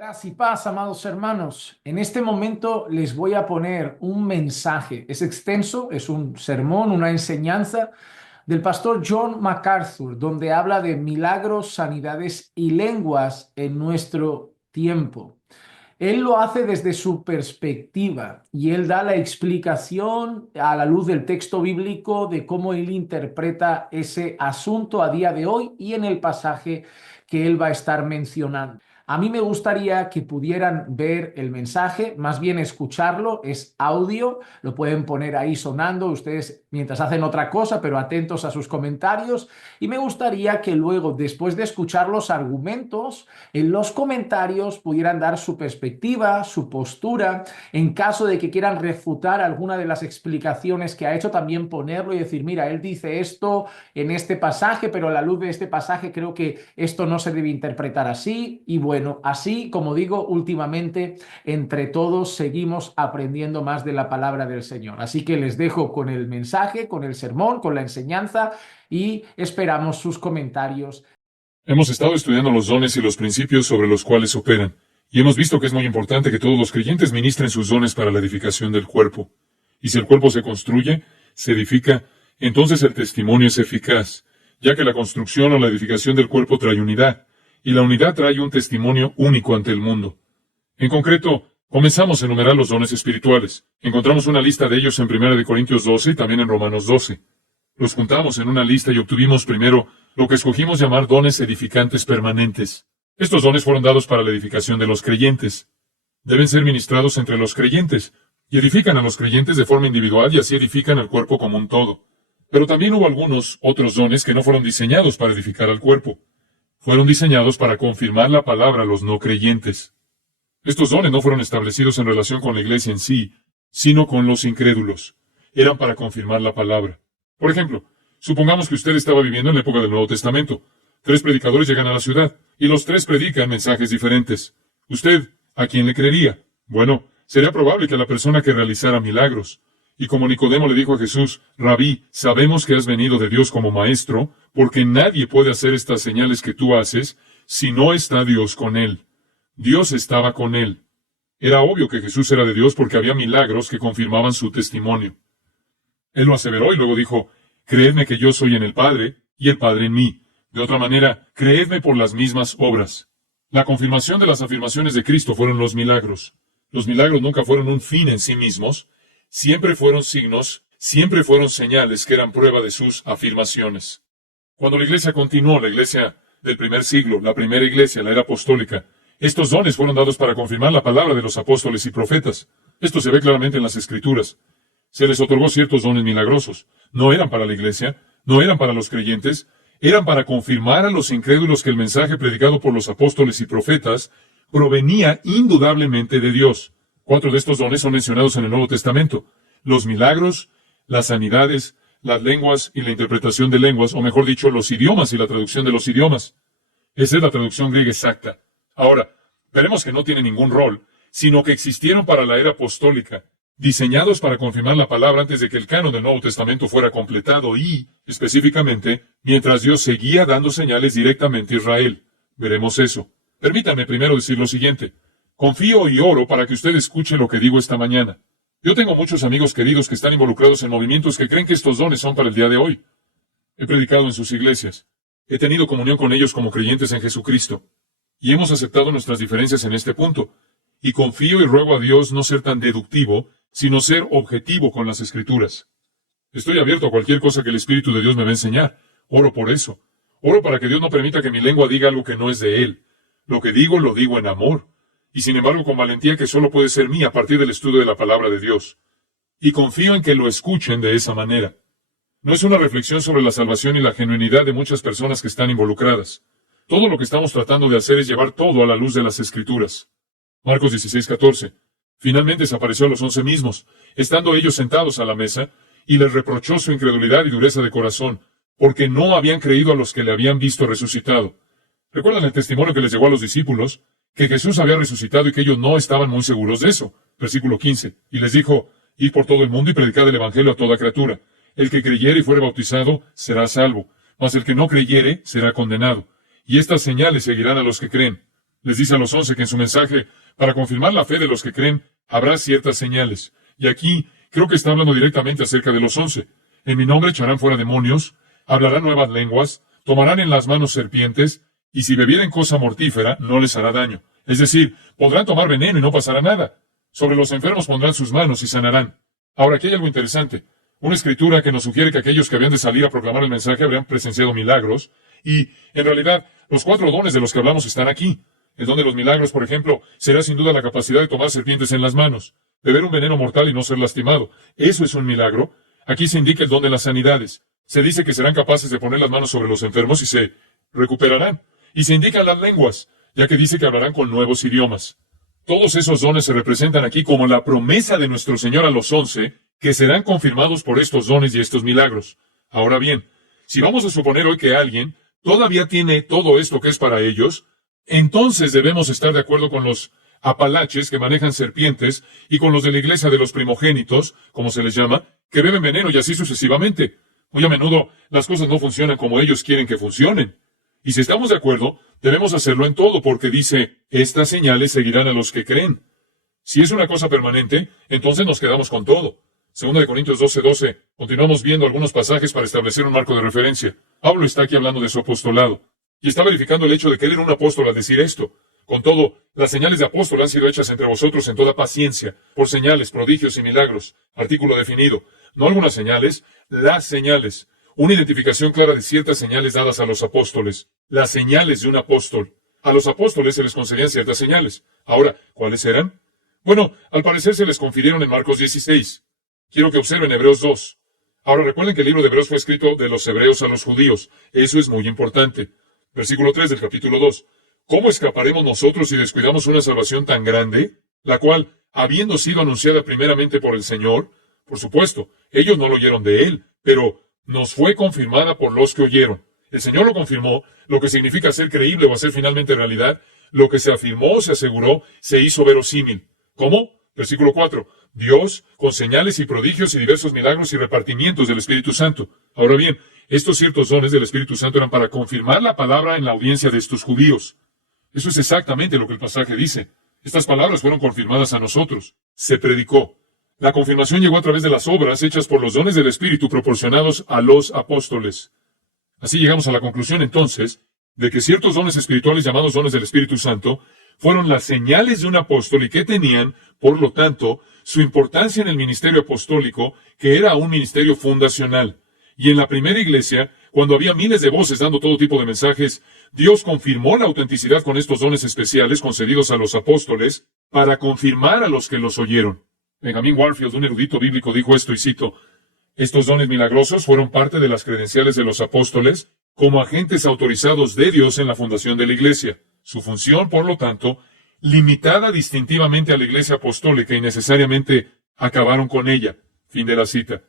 Gracias y paz, amados hermanos. En este momento les voy a poner un mensaje. Es extenso, es un sermón, una enseñanza del pastor John MacArthur, donde habla de milagros, sanidades y lenguas en nuestro tiempo. Él lo hace desde su perspectiva y él da la explicación a la luz del texto bíblico de cómo él interpreta ese asunto a día de hoy y en el pasaje que él va a estar mencionando. A mí me gustaría que pudieran ver el mensaje, más bien escucharlo, es audio, lo pueden poner ahí sonando ustedes mientras hacen otra cosa, pero atentos a sus comentarios. Y me gustaría que luego, después de escuchar los argumentos, en los comentarios pudieran dar su perspectiva, su postura, en caso de que quieran refutar alguna de las explicaciones que ha hecho, también ponerlo y decir, mira, él dice esto en este pasaje, pero a la luz de este pasaje creo que esto no se debe interpretar así. Y bueno, así como digo, últimamente entre todos seguimos aprendiendo más de la palabra del Señor. Así que les dejo con el mensaje, con el sermón, con la enseñanza y esperamos sus comentarios. Hemos estado estudiando los dones y los principios sobre los cuales operan, y hemos visto que es muy importante que todos los creyentes ministren sus dones para la edificación del cuerpo. Y si el cuerpo se construye, se edifica, entonces el testimonio es eficaz, ya que la construcción o la edificación del cuerpo trae unidad, y la unidad trae un testimonio único ante el mundo. En concreto, comenzamos a enumerar los dones espirituales. Encontramos una lista de ellos en 1 Corintios 12 y también en Romanos 12. Los juntamos en una lista y obtuvimos primero lo que escogimos llamar dones edificantes permanentes. Estos dones fueron dados para la edificación de los creyentes. Deben ser ministrados entre los creyentes, y edifican a los creyentes de forma individual y así edifican al cuerpo como un todo. Pero también hubo algunos otros dones que no fueron diseñados para edificar al cuerpo. Fueron diseñados para confirmar la palabra a los no creyentes. Estos dones no fueron establecidos en relación con la iglesia en sí, sino con los incrédulos. Eran para confirmar la palabra. Por ejemplo, supongamos que usted estaba viviendo en la época del Nuevo Testamento. 3 predicadores llegan a la ciudad, y los 3 predican mensajes diferentes. ¿Usted a quién le creería? Bueno, sería probable que a la persona que realizara milagros. Y como Nicodemo le dijo a Jesús, Rabí, sabemos que has venido de Dios como maestro, porque nadie puede hacer estas señales que tú haces si no está Dios con él. Dios estaba con él. Era obvio que Jesús era de Dios porque había milagros que confirmaban su testimonio. Él lo aseveró y luego dijo, creedme que yo soy en el Padre, y el Padre en mí. De otra manera, creedme por las mismas obras. La confirmación de las afirmaciones de Cristo fueron los milagros. Los milagros nunca fueron un fin en sí mismos, siempre fueron signos, siempre fueron señales que eran prueba de sus afirmaciones. Cuando la iglesia continuó, la iglesia del primer siglo, la primera iglesia, la era apostólica, estos dones fueron dados para confirmar la palabra de los apóstoles y profetas. Esto se ve claramente en las Escrituras. Se les otorgó ciertos dones milagrosos. No eran para la iglesia, no eran para los creyentes, eran para confirmar a los incrédulos que el mensaje predicado por los apóstoles y profetas provenía indudablemente de Dios. 4 de estos dones son mencionados en el Nuevo Testamento: los milagros, las sanidades, las lenguas y la interpretación de lenguas, o mejor dicho, los idiomas y la traducción de los idiomas. Esa es la traducción griega exacta. Ahora, veremos que no tiene ningún rol, sino que existieron para la era apostólica, diseñados para confirmar la palabra antes de que el canon del Nuevo Testamento fuera completado y, específicamente, mientras Dios seguía dando señales directamente a Israel. Veremos eso. Permítanme primero decir lo siguiente. Confío y oro para que usted escuche lo que digo esta mañana. Yo tengo muchos amigos queridos que están involucrados en movimientos que creen que estos dones son para el día de hoy. He predicado en sus iglesias. He tenido comunión con ellos como creyentes en Jesucristo. Y hemos aceptado nuestras diferencias en este punto. Y confío y ruego a Dios no ser tan deductivo, sino ser objetivo con las Escrituras. Estoy abierto a cualquier cosa que el Espíritu de Dios me va a enseñar. Oro por eso. Oro para que Dios no permita que mi lengua diga algo que no es de Él. Lo que digo, lo digo en amor. Y sin embargo con valentía que solo puede ser mía a partir del estudio de la palabra de Dios. Y confío en que lo escuchen de esa manera. No es una reflexión sobre la salvación y la genuinidad de muchas personas que están involucradas. Todo lo que estamos tratando de hacer es llevar todo a la luz de las Escrituras. Marcos 16:14. Finalmente desapareció a los 11 mismos, estando ellos sentados a la mesa, y les reprochó su incredulidad y dureza de corazón, porque no habían creído a los que le habían visto resucitado. ¿Recuerdan el testimonio que les llegó a los discípulos? Que Jesús había resucitado y que ellos no estaban muy seguros de eso. Versículo 15. Y les dijo, id por todo el mundo y predicad el evangelio a toda criatura. El que creyere y fuere bautizado será salvo, mas el que no creyere será condenado. Y estas señales seguirán a los que creen. Les dice a los 11 que en su mensaje, para confirmar la fe de los que creen, habrá ciertas señales. Y aquí creo que está hablando directamente acerca de los 11. En mi nombre echarán fuera demonios, hablarán nuevas lenguas, tomarán en las manos serpientes, y si bebieren cosa mortífera, no les hará daño. Es decir, podrán tomar veneno y no pasará nada. Sobre los enfermos pondrán sus manos y sanarán. Ahora, aquí hay algo interesante. Una escritura que nos sugiere que aquellos que habían de salir a proclamar el mensaje habrían presenciado milagros, y, en realidad, los 4 dones de los que hablamos están aquí. El don de los milagros, por ejemplo, será sin duda la capacidad de tomar serpientes en las manos, beber un veneno mortal y no ser lastimado. Eso es un milagro. Aquí se indica el don de las sanidades. Se dice que serán capaces de poner las manos sobre los enfermos y se recuperarán. Y se indican las lenguas, ya que dice que hablarán con nuevos idiomas. Todos esos dones se representan aquí como la promesa de nuestro Señor a los 11, que serán confirmados por estos dones y estos milagros. Ahora bien, si vamos a suponer hoy que alguien todavía tiene todo esto que es para ellos, entonces debemos estar de acuerdo con los apalaches que manejan serpientes y con los de la iglesia de los primogénitos, como se les llama, que beben veneno y así sucesivamente. Muy a menudo las cosas no funcionan como ellos quieren que funcionen. Y si estamos de acuerdo, debemos hacerlo en todo, porque dice, estas señales seguirán a los que creen. Si es una cosa permanente, entonces nos quedamos con todo. 2 Corintios 12:12, continuamos viendo algunos pasajes para establecer un marco de referencia. Pablo está aquí hablando de su apostolado, y está verificando el hecho de que él era un apóstol al decir esto. Con todo, las señales de apóstol han sido hechas entre vosotros en toda paciencia, por señales, prodigios y milagros. Artículo definido. No algunas señales, las señales. Una identificación clara de ciertas señales dadas a los apóstoles. Las señales de un apóstol. A los apóstoles se les concedían ciertas señales. Ahora, ¿cuáles eran? Bueno, al parecer se les confirieron en Marcos 16. Quiero que observen Hebreos 2. Ahora recuerden que el libro de Hebreos fue escrito de los hebreos a los judíos. Eso es muy importante. Versículo 3 del capítulo 2. ¿Cómo escaparemos nosotros si descuidamos una salvación tan grande, la cual, habiendo sido anunciada primeramente por el Señor, por supuesto, ellos no lo oyeron de él, pero nos fue confirmada por los que oyeron? El Señor lo confirmó, lo que significa ser creíble o hacer finalmente realidad. Lo que se afirmó o se aseguró, se hizo verosímil. ¿Cómo? Versículo 4. Dios, con señales y prodigios y diversos milagros y repartimientos del Espíritu Santo. Ahora bien, estos ciertos dones del Espíritu Santo eran para confirmar la palabra en la audiencia de estos judíos. Eso es exactamente lo que el pasaje dice. Estas palabras fueron confirmadas a nosotros. Se predicó. La confirmación llegó a través de las obras hechas por los dones del Espíritu proporcionados a los apóstoles. Así llegamos a la conclusión, entonces, de que ciertos dones espirituales llamados dones del Espíritu Santo fueron las señales de un apóstol y que tenían, por lo tanto, su importancia en el ministerio apostólico, que era un ministerio fundacional. Y en la primera iglesia, cuando había miles de voces dando todo tipo de mensajes, Dios confirmó la autenticidad con estos dones especiales concedidos a los apóstoles para confirmar a los que los oyeron. Benjamin Warfield, un erudito bíblico, dijo esto, y cito, estos dones milagrosos fueron parte de las credenciales de los apóstoles como agentes autorizados de Dios en la fundación de la iglesia. Su función, por lo tanto, limitada distintivamente a la iglesia apostólica y necesariamente acabaron con ella. Fin de la cita.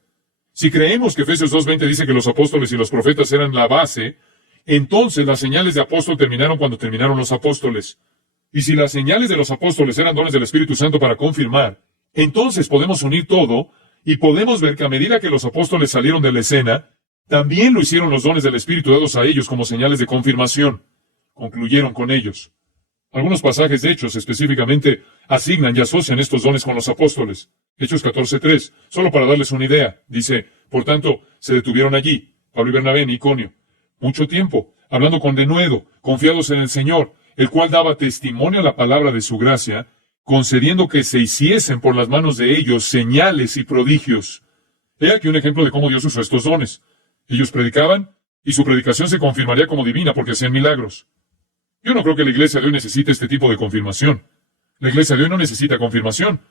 Si creemos que Efesios 2:20 dice que los apóstoles y los profetas eran la base, entonces las señales de apóstol terminaron cuando terminaron los apóstoles. Y si las señales de los apóstoles eran dones del Espíritu Santo para confirmar, entonces podemos unir todo y podemos ver que a medida que los apóstoles salieron de la escena, también lo hicieron los dones del Espíritu dados a ellos como señales de confirmación. Concluyeron con ellos. Algunos pasajes de Hechos específicamente asignan y asocian estos dones con los apóstoles. Hechos 14:3, solo para darles una idea, dice, por tanto, se detuvieron allí, Pablo y Bernabé en Iconio, mucho tiempo, hablando con denuedo, confiados en el Señor, el cual daba testimonio a la palabra de su gracia, concediendo que se hiciesen por las manos de ellos señales y prodigios. He aquí un ejemplo de cómo Dios usó estos dones. Ellos predicaban, y su predicación se confirmaría como divina porque hacían milagros. Yo no creo que la iglesia de hoy necesite este tipo de confirmación. La iglesia de hoy no necesita confirmación.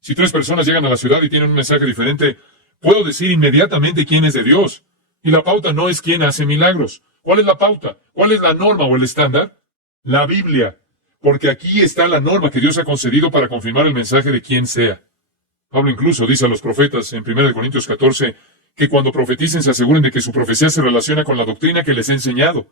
Si 3 personas llegan a la ciudad y tienen un mensaje diferente, puedo decir inmediatamente quién es de Dios. Y la pauta no es quién hace milagros. ¿Cuál es la pauta? ¿Cuál es la norma o el estándar? La Biblia. Porque aquí está la norma que Dios ha concedido para confirmar el mensaje de quien sea. Pablo incluso dice a los profetas en 1 Corintios 14 que cuando profeticen se aseguren de que su profecía se relaciona con la doctrina que les he enseñado.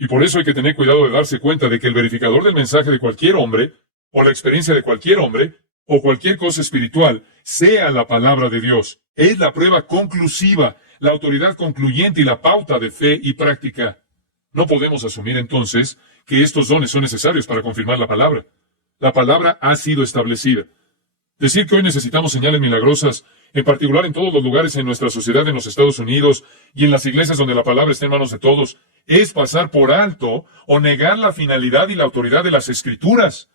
Y por eso hay que tener cuidado de darse cuenta de que el verificador del mensaje de cualquier hombre, o la experiencia de cualquier hombre, o cualquier cosa espiritual, sea la palabra de Dios. Es la prueba conclusiva, la autoridad concluyente y la pauta de fe y práctica. No podemos asumir entonces que estos dones son necesarios para confirmar la palabra. La palabra ha sido establecida. Decir que hoy necesitamos señales milagrosas, en particular en todos los lugares en nuestra sociedad en los Estados Unidos y en las iglesias donde la palabra está en manos de todos, es pasar por alto o negar la finalidad y la autoridad de las Escrituras.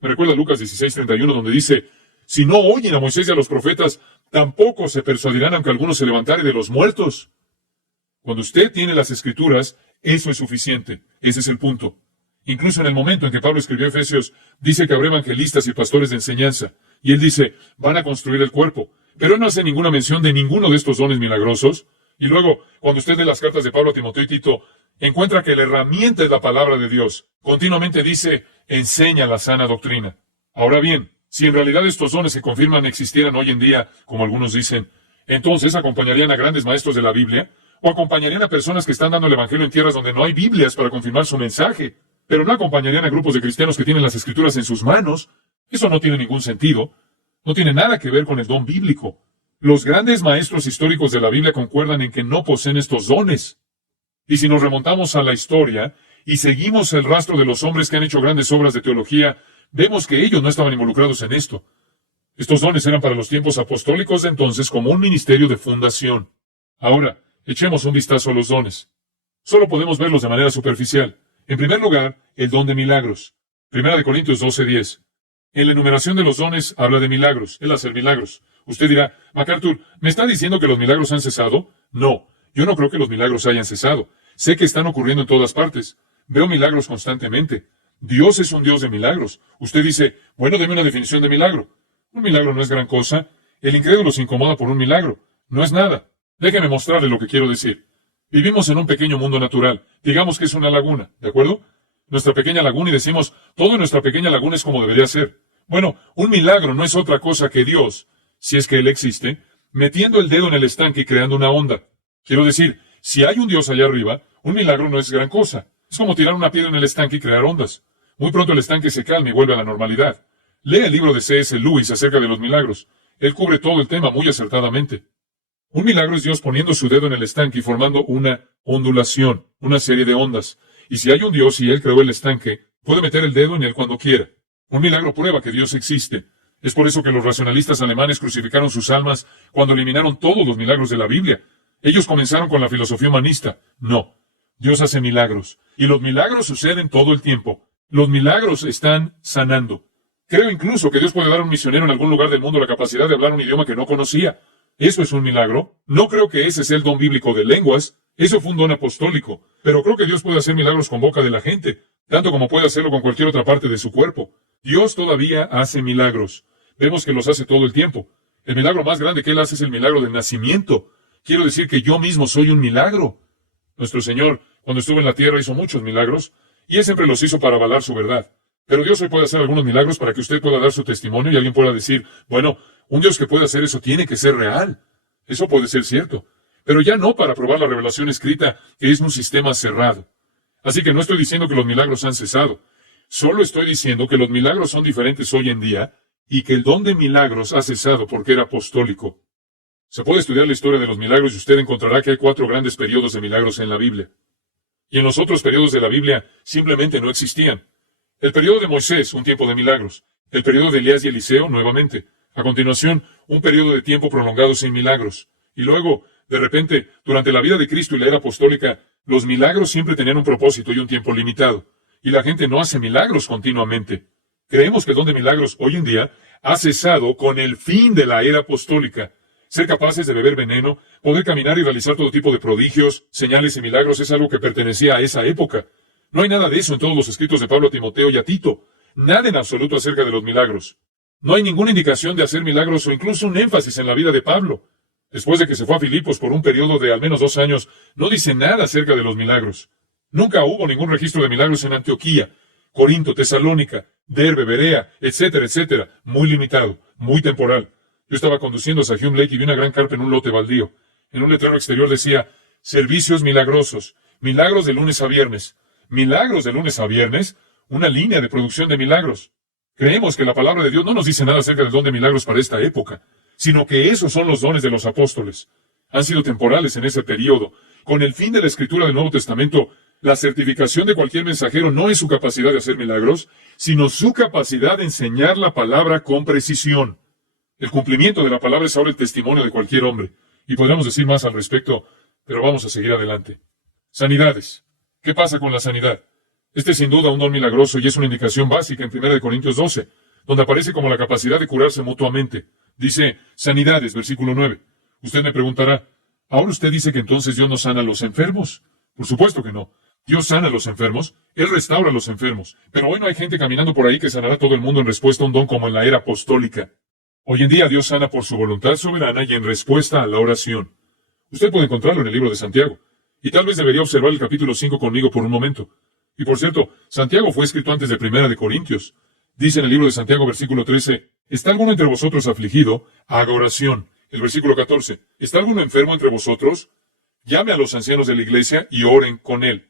Me recuerda Lucas 16:31, donde dice, si no oyen a Moisés y a los profetas, tampoco se persuadirán aunque alguno se levantare de los muertos. Cuando usted tiene las Escrituras, eso es suficiente. Ese es el punto. Incluso en el momento en que Pablo escribió Efesios, dice que habrá evangelistas y pastores de enseñanza. Y él dice, van a construir el cuerpo. Pero él no hace ninguna mención de ninguno de estos dones milagrosos. Y luego, cuando usted lee las cartas de Pablo a Timoteo y Tito, encuentra que la herramienta es la palabra de Dios. Continuamente dice, enseña la sana doctrina. Ahora bien, si en realidad estos dones que confirman existieran hoy en día, como algunos dicen, entonces acompañarían a grandes maestros de la Biblia, o acompañarían a personas que están dando el evangelio en tierras donde no hay Biblias para confirmar su mensaje, pero no acompañarían a grupos de cristianos que tienen las Escrituras en sus manos. Eso no tiene ningún sentido. No tiene nada que ver con el don bíblico. Los grandes maestros históricos de la Biblia concuerdan en que no poseen estos dones. Y si nos remontamos a la historia y seguimos el rastro de los hombres que han hecho grandes obras de teología, vemos que ellos no estaban involucrados en esto. Estos dones eran para los tiempos apostólicos de entonces como un ministerio de fundación. Ahora, echemos un vistazo a los dones. Solo podemos verlos de manera superficial. En primer lugar, el don de milagros. 1 Corintios 12:10. En la enumeración de los dones habla de milagros, el hacer milagros. Usted dirá, MacArthur, ¿me está diciendo que los milagros han cesado? No, yo no creo que los milagros hayan cesado. Sé que están ocurriendo en todas partes. Veo milagros constantemente. Dios es un Dios de milagros. Usted dice, bueno, deme una definición de milagro. Un milagro no es gran cosa. El incrédulo se incomoda por un milagro. No es nada. Déjeme mostrarle lo que quiero decir. Vivimos en un pequeño mundo natural. Digamos que es una laguna, ¿de acuerdo? Nuestra pequeña laguna y decimos, todo en nuestra pequeña laguna es como debería ser. Bueno, un milagro no es otra cosa que Dios, si es que Él existe, metiendo el dedo en el estanque y creando una onda. Quiero decir, si hay un Dios allá arriba, un milagro no es gran cosa. Es como tirar una piedra en el estanque y crear ondas. Muy pronto el estanque se calma y vuelve a la normalidad. Lee el libro de C.S. Lewis acerca de los milagros. Él cubre todo el tema muy acertadamente. Un milagro es Dios poniendo su dedo en el estanque y formando una ondulación, una serie de ondas. Y si hay un Dios y Él creó el estanque, puede meter el dedo en él cuando quiera. Un milagro prueba que Dios existe. Es por eso que los racionalistas alemanes crucificaron sus almas cuando eliminaron todos los milagros de la Biblia. Ellos comenzaron con la filosofía humanista. No. Dios hace milagros. Y los milagros suceden todo el tiempo. Los milagros están sanando. Creo incluso que Dios puede dar a un misionero en algún lugar del mundo la capacidad de hablar un idioma que no conocía. ¿Eso es un milagro? No creo que ese sea el don bíblico de lenguas. Eso fue un don apostólico. Pero creo que Dios puede hacer milagros con boca de la gente, tanto como puede hacerlo con cualquier otra parte de su cuerpo. Dios todavía hace milagros. Vemos que los hace todo el tiempo. El milagro más grande que Él hace es el milagro del nacimiento. Quiero decir que yo mismo soy un milagro. Nuestro Señor, cuando estuvo en la tierra, hizo muchos milagros, y Él siempre los hizo para avalar su verdad. Pero Dios hoy puede hacer algunos milagros para que usted pueda dar su testimonio y alguien pueda decir, bueno, un Dios que puede hacer eso tiene que ser real. Eso puede ser cierto. Pero ya no para probar la revelación escrita, que es un sistema cerrado. Así que no estoy diciendo que los milagros han cesado. Solo estoy diciendo que los milagros son diferentes hoy en día y que el don de milagros ha cesado porque era apostólico. Se puede estudiar la historia de los milagros y usted encontrará que hay 4 grandes periodos de milagros en la Biblia. Y en los otros periodos de la Biblia simplemente no existían. El periodo de Moisés, un tiempo de milagros. El periodo de Elías y Eliseo, nuevamente. A continuación, un periodo de tiempo prolongado sin milagros. Y luego, de repente, durante la vida de Cristo y la era apostólica, los milagros siempre tenían un propósito y un tiempo limitado. Y la gente no hace milagros continuamente. Creemos que el don de milagros hoy en día ha cesado con el fin de la era apostólica. Ser capaces de beber veneno, poder caminar y realizar todo tipo de prodigios, señales y milagros es algo que pertenecía a esa época. No hay nada de eso en todos los escritos de Pablo a Timoteo y a Tito. Nada en absoluto acerca de los milagros. No hay ninguna indicación de hacer milagros o incluso un énfasis en la vida de Pablo. Después de que se fue a Filipos por un periodo de al menos 2 años, no dice nada acerca de los milagros. Nunca hubo ningún registro de milagros en Antioquía, Corinto, Tesalónica, Derbe, Berea, etcétera, etcétera. Muy limitado, muy temporal. Yo estaba conduciendo hacia Hume Lake y vi una gran carpa en un lote baldío. En un letrero exterior decía, servicios milagrosos, milagros de lunes a viernes. ¿Milagros de lunes a viernes? Una línea de producción de milagros. Creemos que la palabra de Dios no nos dice nada acerca del don de milagros para esta época, sino que esos son los dones de los apóstoles. Han sido temporales en ese periodo. Con el fin de la escritura del Nuevo Testamento, La certificación de cualquier mensajero no es su capacidad de hacer milagros, sino su capacidad de enseñar la palabra con precisión. El cumplimiento de la palabra es ahora el testimonio de cualquier hombre, y podríamos decir más al respecto, pero vamos a seguir adelante. Sanidades. ¿Qué pasa con la sanidad? Este es sin duda un don milagroso y es una indicación básica en 1 Corintios 12, donde aparece como la capacidad de curarse mutuamente. Dice, sanidades, versículo 9. Usted me preguntará, ¿ahora usted dice que entonces Dios no sana a los enfermos? Por supuesto que no. Dios sana a los enfermos, Él restaura a los enfermos, pero hoy no hay gente caminando por ahí que sanará a todo el mundo en respuesta a un don como en la era apostólica. Hoy en día Dios sana por su voluntad soberana y en respuesta a la oración. Usted puede encontrarlo en el libro de Santiago, y tal vez debería observar el capítulo 5 conmigo por un momento. Y por cierto, Santiago fue escrito antes de 1 Corintios. Dice en el libro de Santiago, versículo 13, ¿está alguno entre vosotros afligido? Haga oración. El versículo 14, ¿está alguno enfermo entre vosotros? Llame a los ancianos de la iglesia y oren con él.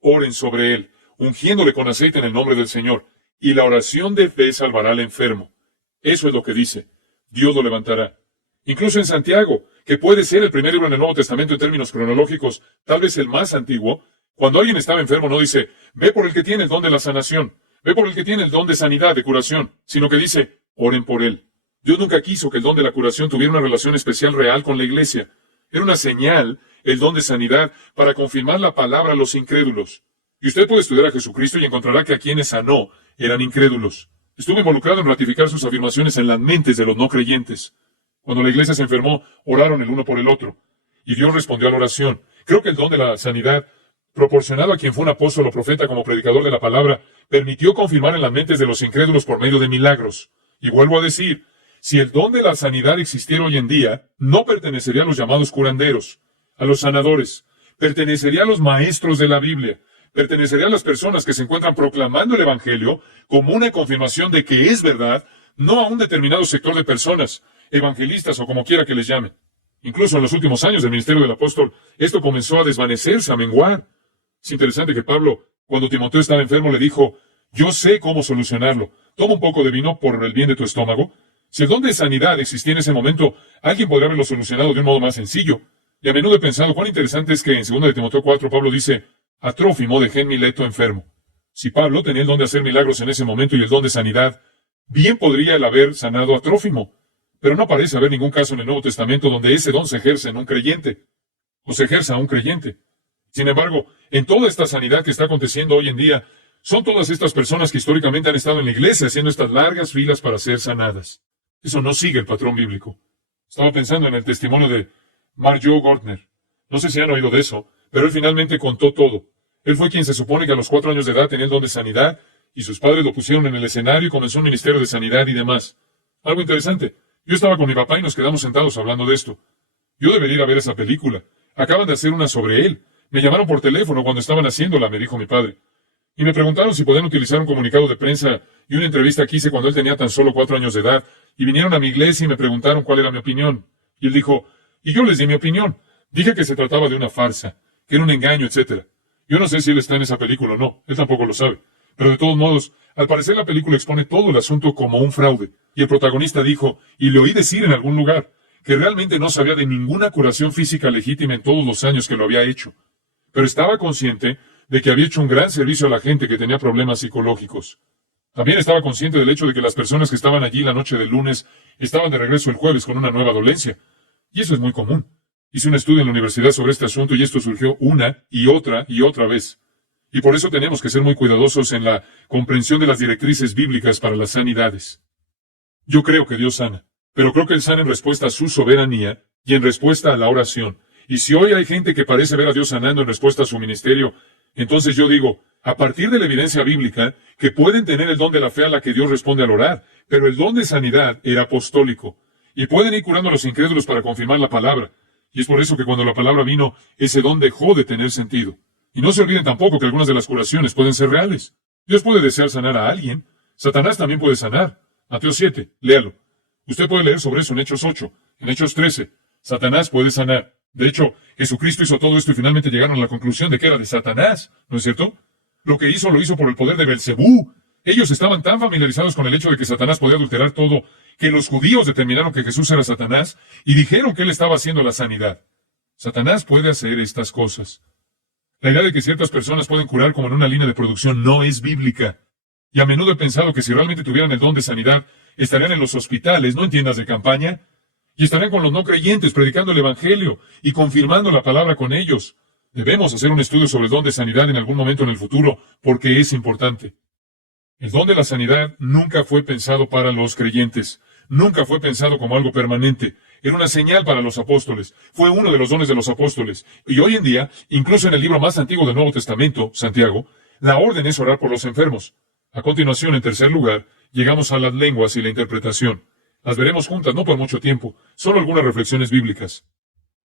Oren sobre él, ungiéndole con aceite en el nombre del Señor. Y la oración de fe salvará al enfermo. Eso es lo que dice. Dios lo levantará. Incluso en Santiago, que puede ser el primer libro en el Nuevo Testamento en términos cronológicos, tal vez el más antiguo, cuando alguien estaba enfermo no dice, ve por el que tiene el don de la sanación, ve por el que tiene el don de sanidad, de curación, sino que dice, oren por él. Dios nunca quiso que el don de la curación tuviera una relación especial real con la iglesia. Era una señal, el don de sanidad, para confirmar la palabra a los incrédulos. Y usted puede estudiar a Jesucristo y encontrará que a quienes sanó eran incrédulos. Estuvo involucrado en ratificar sus afirmaciones en las mentes de los no creyentes. Cuando la iglesia se enfermó, oraron el uno por el otro. Y Dios respondió a la oración. Creo que el don de la sanidad, proporcionado a quien fue un apóstol o profeta como predicador de la palabra, permitió confirmar en las mentes de los incrédulos por medio de milagros. Y vuelvo a decir, si el don de la sanidad existiera hoy en día, no pertenecería a los llamados curanderos, a los sanadores, pertenecería a los maestros de la Biblia, pertenecería a las personas que se encuentran proclamando el Evangelio como una confirmación de que es verdad, no a un determinado sector de personas, evangelistas o como quiera que les llamen. Incluso en los últimos años del ministerio del apóstol, esto comenzó a desvanecerse, a menguar. Es interesante que Pablo, cuando Timoteo estaba enfermo, le dijo, yo sé cómo solucionarlo. Toma un poco de vino por el bien de tu estómago. Si el don de sanidad existía en ese momento, alguien podría haberlo solucionado de un modo más sencillo. Y a menudo he pensado cuán interesante es que en 2 de Timoteo 4 Pablo dice, a Trófimo dejé en Mileto enfermo. Si Pablo tenía el don de hacer milagros en ese momento y el don de sanidad, bien podría él haber sanado a Trófimo. Pero no parece haber ningún caso en el Nuevo Testamento donde ese don se ejerce en un creyente, o se ejerza a un creyente. Sin embargo, en toda esta sanidad que está aconteciendo hoy en día, son todas estas personas que históricamente han estado en la iglesia haciendo estas largas filas para ser sanadas. Eso no sigue el patrón bíblico. Estaba pensando en el testimonio de Marjoe Gortner. No sé si han oído de eso, pero él finalmente contó todo. Él fue quien se supone que a los 4 años de edad tenía el don de sanidad, y sus padres lo pusieron en el escenario y comenzó un ministerio de sanidad y demás. Algo interesante. Yo estaba con mi papá y nos quedamos sentados hablando de esto. Yo debería ir a ver esa película. Acaban de hacer una sobre él. Me llamaron por teléfono cuando estaban haciéndola, me dijo mi padre. Y me preguntaron si podían utilizar un comunicado de prensa y una entrevista que hice cuando él tenía tan solo 4 años de edad. Y vinieron a mi iglesia y me preguntaron cuál era mi opinión. Y él dijo, y yo les di mi opinión. Dije que se trataba de una farsa, que era un engaño, etc. Yo no sé si él está en esa película o no. Él tampoco lo sabe. Pero de todos modos, al parecer la película expone todo el asunto como un fraude. Y el protagonista dijo, y le oí decir en algún lugar, que realmente no sabía de ninguna curación física legítima en todos los años que lo había hecho. Pero estaba consciente de que había hecho un gran servicio a la gente que tenía problemas psicológicos. También estaba consciente del hecho de que las personas que estaban allí la noche del lunes estaban de regreso el jueves con una nueva dolencia. Y eso es muy común. Hice un estudio en la universidad sobre este asunto y esto surgió una y otra vez. Y por eso tenemos que ser muy cuidadosos en la comprensión de las directrices bíblicas para las sanidades. Yo creo que Dios sana, pero creo que Él sana en respuesta a su soberanía y en respuesta a la oración. Y si hoy hay gente que parece ver a Dios sanando en respuesta a su ministerio, entonces yo digo, a partir de la evidencia bíblica, que pueden tener el don de la fe a la que Dios responde al orar, pero el don de sanidad era apostólico. Y pueden ir curando a los incrédulos para confirmar la palabra. Y es por eso que cuando la palabra vino, ese don dejó de tener sentido. Y no se olviden tampoco que algunas de las curaciones pueden ser reales. Dios puede desear sanar a alguien. Satanás también puede sanar. Mateo 7, léalo. Usted puede leer sobre eso en Hechos 8, en Hechos 13. Satanás puede sanar. De hecho, Jesucristo hizo todo esto y finalmente llegaron a la conclusión de que era de Satanás, ¿no es cierto? Lo que hizo, lo hizo por el poder de Belcebú. Ellos estaban tan familiarizados con el hecho de que Satanás podía adulterar todo, que los judíos determinaron que Jesús era Satanás y dijeron que él estaba haciendo la sanidad. Satanás puede hacer estas cosas. La idea de que ciertas personas pueden curar como en una línea de producción no es bíblica. Y a menudo he pensado que si realmente tuvieran el don de sanidad, estarían en los hospitales, no en tiendas de campaña, y estarían con los no creyentes predicando el Evangelio y confirmando la palabra con ellos. Debemos hacer un estudio sobre el don de sanidad en algún momento en el futuro, porque es importante. El don de la sanidad nunca fue pensado para los creyentes. Nunca fue pensado como algo permanente. Era una señal para los apóstoles. Fue uno de los dones de los apóstoles. Y hoy en día, incluso en el libro más antiguo del Nuevo Testamento, Santiago, la orden es orar por los enfermos. A continuación, en tercer lugar, llegamos a las lenguas y la interpretación. Las veremos juntas, no por mucho tiempo, solo algunas reflexiones bíblicas.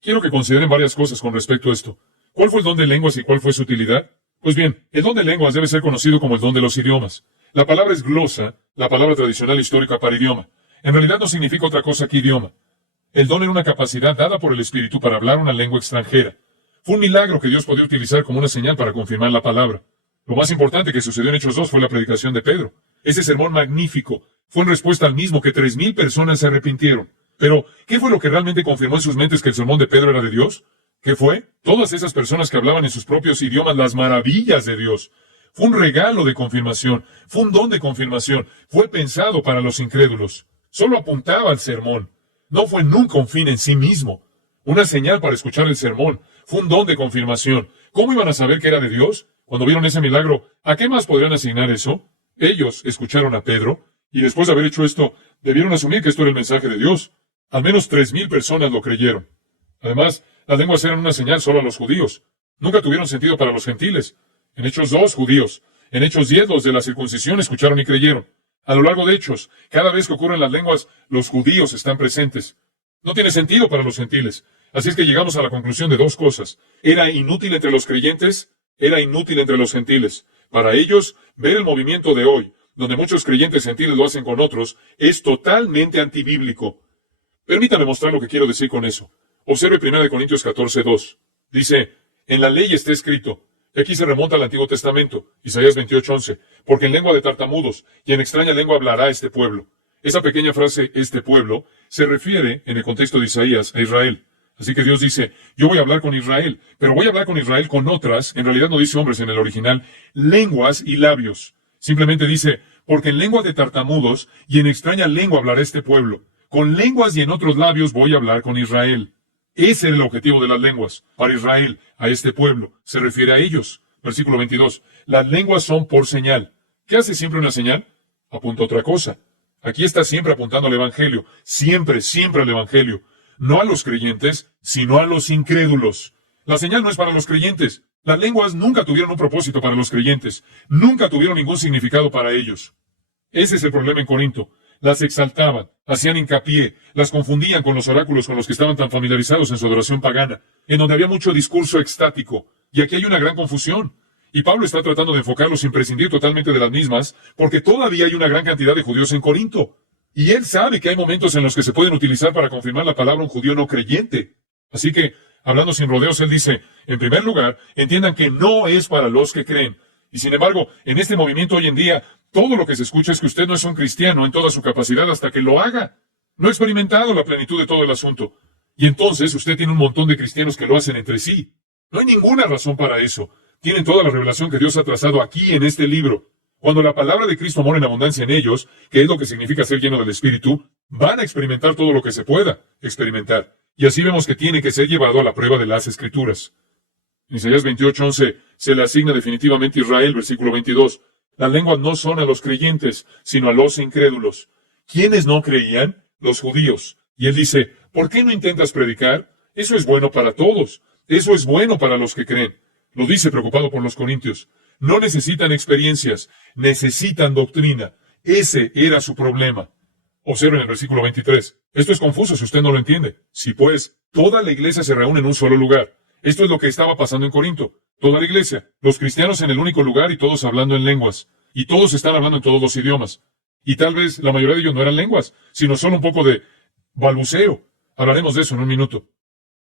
Quiero que consideren varias cosas con respecto a esto. ¿Cuál fue el don de lenguas y cuál fue su utilidad? Pues bien, el don de lenguas debe ser conocido como el don de los idiomas. La palabra es glosa, la palabra tradicional histórica para idioma. En realidad no significa otra cosa que idioma. El don era una capacidad dada por el Espíritu para hablar una lengua extranjera. Fue un milagro que Dios podía utilizar como una señal para confirmar la palabra. Lo más importante que sucedió en Hechos 2 fue la predicación de Pedro. Ese sermón magnífico fue en respuesta al mismo que 3,000 personas se arrepintieron. Pero, ¿qué fue lo que realmente confirmó en sus mentes que el sermón de Pedro era de Dios? ¿Qué fue? Todas esas personas que hablaban en sus propios idiomas las maravillas de Dios. Fue un regalo de confirmación, fue un don de confirmación, fue pensado para los incrédulos. Solo apuntaba al sermón. No fue nunca un fin en sí mismo. Una señal para escuchar el sermón. Fue un don de confirmación. ¿Cómo iban a saber que era de Dios? Cuando vieron ese milagro, ¿a qué más podrían asignar eso? Ellos escucharon a Pedro, y después de haber hecho esto, debieron asumir que esto era el mensaje de Dios. Al menos 3,000 personas lo creyeron. Además, las lenguas eran una señal solo a los judíos. Nunca tuvieron sentido para los gentiles. En Hechos 2, judíos. En Hechos 10, los de la circuncisión escucharon y creyeron. A lo largo de Hechos, cada vez que ocurren las lenguas, los judíos están presentes. No tiene sentido para los gentiles. Así es que llegamos a la conclusión de dos cosas. Era inútil entre los creyentes, era inútil entre los gentiles. Para ellos, ver el movimiento de hoy, donde muchos creyentes gentiles lo hacen con otros, es totalmente antibíblico. Permítame mostrar lo que quiero decir con eso. Observe 1 Corintios 14:2. Dice, en la ley está escrito, y aquí se remonta al Antiguo Testamento, Isaías 28:11, porque en lengua de tartamudos y en extraña lengua hablará este pueblo. Esa pequeña frase, este pueblo, se refiere, en el contexto de Isaías, a Israel. Así que Dios dice, yo voy a hablar con Israel, pero voy a hablar con Israel con otras, en realidad no dice hombres en el original, lenguas y labios. Simplemente dice, porque en lengua de tartamudos y en extraña lengua hablará este pueblo. Con lenguas y en otros labios voy a hablar con Israel. Ese era el objetivo de las lenguas. Para Israel, a este pueblo, se refiere a ellos. Versículo 22. Las lenguas son por señal. ¿Qué hace siempre una señal? Apunta a otra cosa. Aquí está siempre apuntando al Evangelio. Siempre, siempre al Evangelio. No a los creyentes, sino a los incrédulos. La señal no es para los creyentes. Las lenguas nunca tuvieron un propósito para los creyentes. Nunca tuvieron ningún significado para ellos. Ese es el problema en Corinto. Las exaltaban, hacían hincapié, las confundían con los oráculos con los que estaban tan familiarizados en su adoración pagana, en donde había mucho discurso extático. Y aquí hay una gran confusión. Y Pablo está tratando de enfocarlos sin prescindir totalmente de las mismas, porque todavía hay una gran cantidad de judíos en Corinto. Y él sabe que hay momentos en los que se pueden utilizar para confirmar la palabra un judío no creyente. Así que, hablando sin rodeos, él dice, en primer lugar, entiendan que no es para los que creen. Y sin embargo, en este movimiento hoy en día, todo lo que se escucha es que usted no es un cristiano en toda su capacidad hasta que lo haga. No ha experimentado la plenitud de todo el asunto. Y entonces usted tiene un montón de cristianos que lo hacen entre sí. No hay ninguna razón para eso. Tienen toda la revelación que Dios ha trazado aquí en este libro. Cuando la palabra de Cristo mora en abundancia en ellos, que es lo que significa ser lleno del Espíritu, van a experimentar todo lo que se pueda experimentar. Y así vemos que tiene que ser llevado a la prueba de las Escrituras. En Isaías 28:11 se le asigna definitivamente Israel, versículo 22. Las lenguas no son a los creyentes, sino a los incrédulos. ¿Quiénes no creían? Los judíos. Y él dice, ¿por qué no intentas predicar? Eso es bueno para todos. Eso es bueno para los que creen. Lo dice preocupado por los corintios. No necesitan experiencias, necesitan doctrina. Ese era su problema. Observen el versículo 23. Esto es confuso si usted no lo entiende. Si pues, toda la iglesia se reúne en un solo lugar. Esto es lo que estaba pasando en Corinto. Toda la iglesia, los cristianos en el único lugar y todos hablando en lenguas. Y todos están hablando en todos los idiomas. Y tal vez la mayoría de ellos no eran lenguas, sino solo un poco de balbuceo. Hablaremos de eso en un minuto.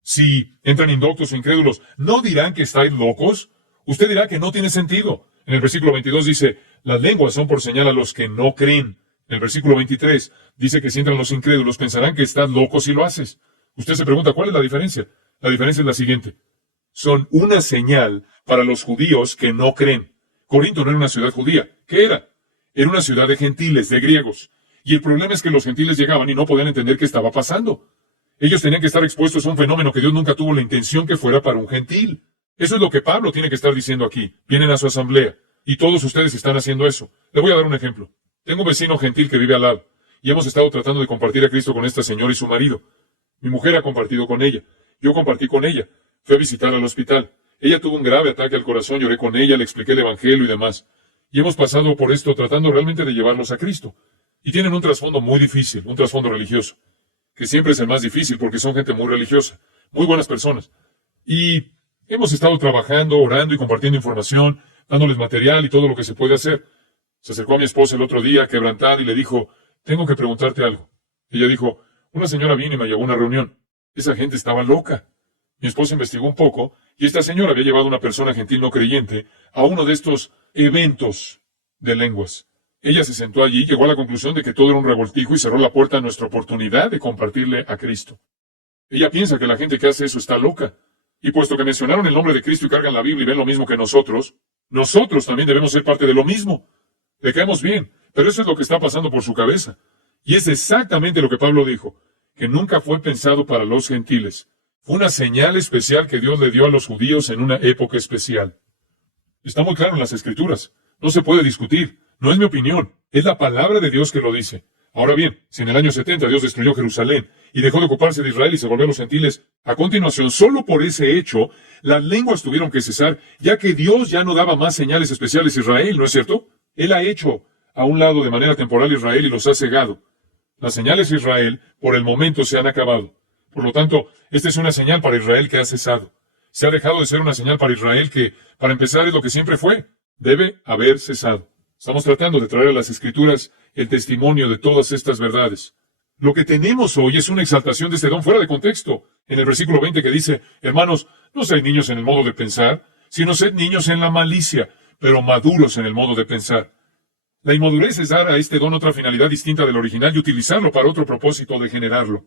Si entran indoctos o incrédulos, ¿no dirán que estáis locos? Usted dirá que no tiene sentido. En el versículo 22 dice, las lenguas son por señal a los que no creen. En el versículo 23 dice que si entran los incrédulos pensarán que estás loco si lo haces. Usted se pregunta, ¿cuál es la diferencia? La diferencia es la siguiente. son una señal para los judíos que no creen. Corinto no era una ciudad judía. ¿Qué era? Era una ciudad de gentiles, de griegos. Y el problema es que los gentiles llegaban y no podían entender qué estaba pasando. Ellos tenían que estar expuestos a un fenómeno que Dios nunca tuvo la intención que fuera para un gentil. Eso es lo que Pablo tiene que estar diciendo aquí. Vienen a su asamblea y todos ustedes están haciendo eso. Le voy a dar un ejemplo. Tengo un vecino gentil que vive al lado y hemos estado tratando de compartir a Cristo con esta señora y su marido. Mi mujer ha compartido con ella. Yo compartí con ella. Fui a visitarla al hospital. Ella tuvo un grave ataque al corazón, lloré con ella, le expliqué el evangelio y demás. Y hemos pasado por esto tratando realmente de llevarlos a Cristo. Y tienen un trasfondo muy difícil, un trasfondo religioso, que siempre es el más difícil porque son gente muy religiosa, muy buenas personas. Y hemos estado trabajando, orando y compartiendo información, dándoles material y todo lo que se puede hacer. Se acercó a mi esposa el otro día, quebrantada, y le dijo, tengo que preguntarte algo. Ella dijo, una señora vino y me llevó a una reunión. Esa gente estaba loca. Mi esposa investigó un poco, y esta señora había llevado a una persona gentil no creyente a uno de estos eventos de lenguas. Ella se sentó allí y llegó a la conclusión de que todo era un revoltijo y cerró la puerta a nuestra oportunidad de compartirle a Cristo. Ella piensa que la gente que hace eso está loca. Y puesto que mencionaron el nombre de Cristo y cargan la Biblia y ven lo mismo que nosotros también debemos ser parte de lo mismo. Le caemos bien, pero eso es lo que está pasando por su cabeza. Y es exactamente lo que Pablo dijo, que nunca fue pensado para los gentiles. Fue una señal especial que Dios le dio a los judíos en una época especial. Está muy claro en las Escrituras. No se puede discutir. No es mi opinión. Es la palabra de Dios que lo dice. Ahora bien, si en el año 70 Dios destruyó Jerusalén y dejó de ocuparse de Israel y se volvió a los gentiles, a continuación, solo por ese hecho, las lenguas tuvieron que cesar, ya que Dios ya no daba más señales especiales a Israel, ¿no es cierto? Él ha hecho a un lado de manera temporal a Israel y los ha cegado. Las señales de Israel, por el momento, se han acabado. Por lo tanto, esta es una señal para Israel que ha cesado. Se ha dejado de ser una señal para Israel que, para empezar, es lo que siempre fue. Debe haber cesado. Estamos tratando de traer a las Escrituras el testimonio de todas estas verdades. Lo que tenemos hoy es una exaltación de este don fuera de contexto. En el versículo 20 que dice, hermanos, no seáis niños en el modo de pensar, sino sed niños en la malicia, pero maduros en el modo de pensar. La inmadurez es dar a este don otra finalidad distinta del original y utilizarlo para otro propósito de generarlo.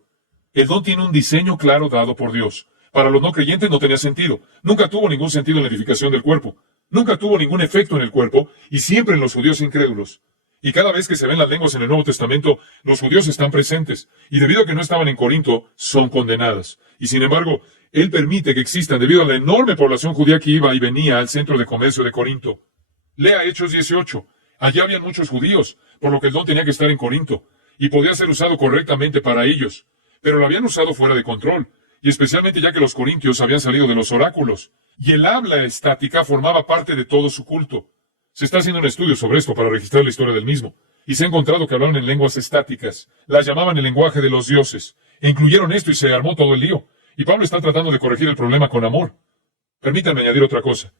El don tiene un diseño claro dado por Dios. Para los no creyentes no tenía sentido. Nunca tuvo ningún sentido en la edificación del cuerpo. Nunca tuvo ningún efecto en el cuerpo, y siempre en los judíos incrédulos. Y cada vez que se ven las lenguas en el Nuevo Testamento, los judíos están presentes, y debido a que no estaban en Corinto, son condenadas. Y sin embargo, Él permite que existan debido a la enorme población judía que iba y venía al centro de comercio de Corinto. Lea Hechos 18. Allá habían muchos judíos, por lo que el don tenía que estar en Corinto, y podía ser usado correctamente para ellos. Pero lo habían usado fuera de control, y especialmente ya que los corintios habían salido de los oráculos, y el habla estática formaba parte de todo su culto. Se está haciendo un estudio sobre esto para registrar la historia del mismo, y se ha encontrado que hablaban en lenguas estáticas, las llamaban el lenguaje de los dioses, e incluyeron esto y se armó todo el lío, y Pablo está tratando de corregir el problema con amor. Permítanme añadir otra cosa.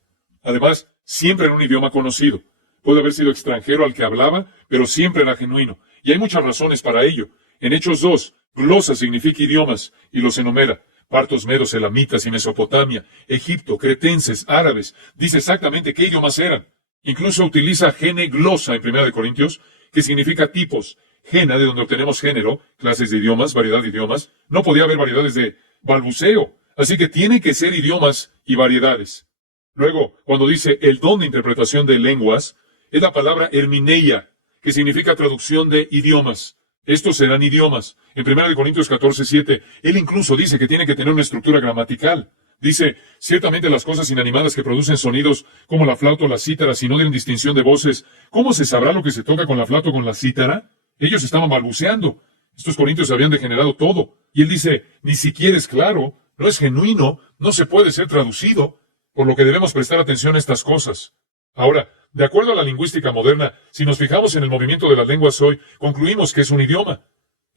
Además, siempre en un idioma conocido. Puede haber sido extranjero al que hablaba, pero siempre era genuino, y hay muchas razones para ello. En Hechos 2, glosa significa idiomas, y los enumera. Partos, medos, elamitas y Mesopotamia, Egipto, cretenses, árabes. Dice exactamente qué idiomas eran. Incluso utiliza gene glosa en 1 Corintios, que significa tipos. Gena, de donde obtenemos género, clases de idiomas, variedad de idiomas. No podía haber variedades de balbuceo, así que tiene que ser idiomas y variedades. Luego, cuando dice el don de interpretación de lenguas, es la palabra hermineia, que significa traducción de idiomas. Estos serán idiomas. En 1 Corintios 14:7, él incluso dice que tiene que tener una estructura gramatical. Dice, ciertamente las cosas inanimadas que producen sonidos como la flauta o la cítara, si no tienen distinción de voces, ¿cómo se sabrá lo que se toca con la flauta o con la cítara? Ellos estaban balbuceando. Estos corintios habían degenerado todo. Y él dice, ni siquiera es claro, no es genuino, no se puede ser traducido, por lo que debemos prestar atención a estas cosas. Ahora, de acuerdo a la lingüística moderna, si nos fijamos en el movimiento de las lenguas hoy, concluimos que es un idioma.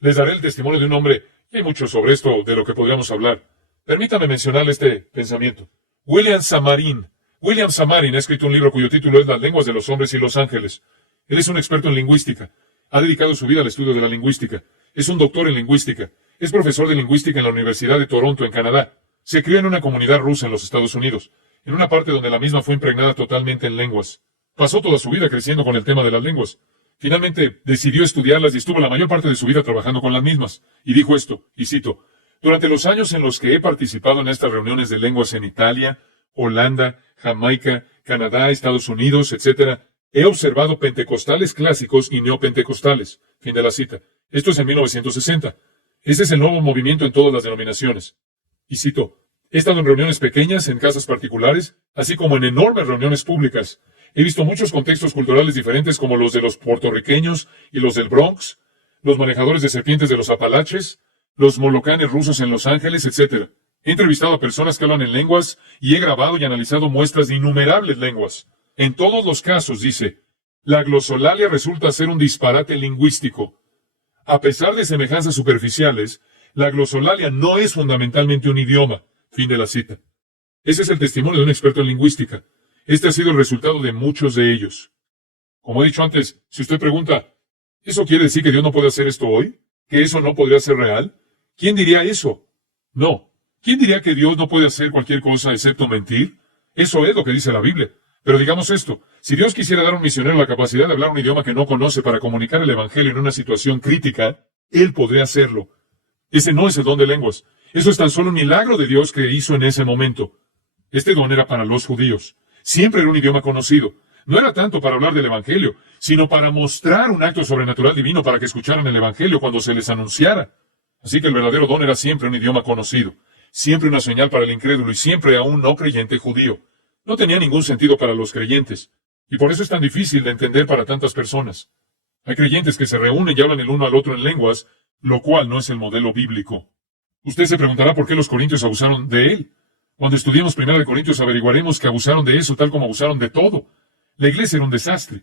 Les daré el testimonio de un hombre, y hay mucho sobre esto de lo que podríamos hablar. Permítame mencionar este pensamiento. William Samarin. William Samarin ha escrito un libro cuyo título es Las lenguas de los hombres y los ángeles. Él es un experto en lingüística. Ha dedicado su vida al estudio de la lingüística. Es un doctor en lingüística. Es profesor de lingüística en la Universidad de Toronto, en Canadá. Se crió en una comunidad rusa en los Estados Unidos, en una parte donde la misma fue impregnada totalmente en lenguas. Pasó toda su vida creciendo con el tema de las lenguas. Finalmente decidió estudiarlas y estuvo la mayor parte de su vida trabajando con las mismas. Y dijo esto, y cito, Durante los años en los que he participado en estas reuniones de lenguas en Italia, Holanda, Jamaica, Canadá, Estados Unidos, etc., he observado pentecostales clásicos y neopentecostales. Fin de la cita. Esto es en 1960. Este es el nuevo movimiento en todas las denominaciones. Y cito, he estado en reuniones pequeñas, en casas particulares, así como en enormes reuniones públicas. He visto muchos contextos culturales diferentes como los de los puertorriqueños y los del Bronx, los manejadores de serpientes de los Apalaches, los molocanes rusos en Los Ángeles, etc. He entrevistado a personas que hablan en lenguas y he grabado y analizado muestras de innumerables lenguas. En todos los casos, dice, la glosolalia resulta ser un disparate lingüístico. A pesar de semejanzas superficiales, la glosolalia no es fundamentalmente un idioma. Fin de la cita. Ese es el testimonio de un experto en lingüística. Este ha sido el resultado de muchos de ellos. Como he dicho antes, si usted pregunta, ¿eso quiere decir que Dios no puede hacer esto hoy? ¿Que eso no podría ser real? ¿Quién diría eso? No. ¿Quién diría que Dios no puede hacer cualquier cosa excepto mentir? Eso es lo que dice la Biblia. Pero digamos esto, si Dios quisiera dar a un misionero la capacidad de hablar un idioma que no conoce para comunicar el Evangelio en una situación crítica, Él podría hacerlo. Ese no es el don de lenguas. Eso es tan solo un milagro de Dios que hizo en ese momento. Este don era para los judíos. Siempre era un idioma conocido. No era tanto para hablar del Evangelio, sino para mostrar un acto sobrenatural divino para que escucharan el Evangelio cuando se les anunciara. Así que el verdadero don era siempre un idioma conocido, siempre una señal para el incrédulo y siempre a un no creyente judío. No tenía ningún sentido para los creyentes, y por eso es tan difícil de entender para tantas personas. Hay creyentes que se reúnen y hablan el uno al otro en lenguas, lo cual no es el modelo bíblico. Usted se preguntará por qué los corintios abusaron de él. Cuando estudiemos 1 Corintios averiguaremos que abusaron de eso tal como abusaron de todo. La iglesia era un desastre.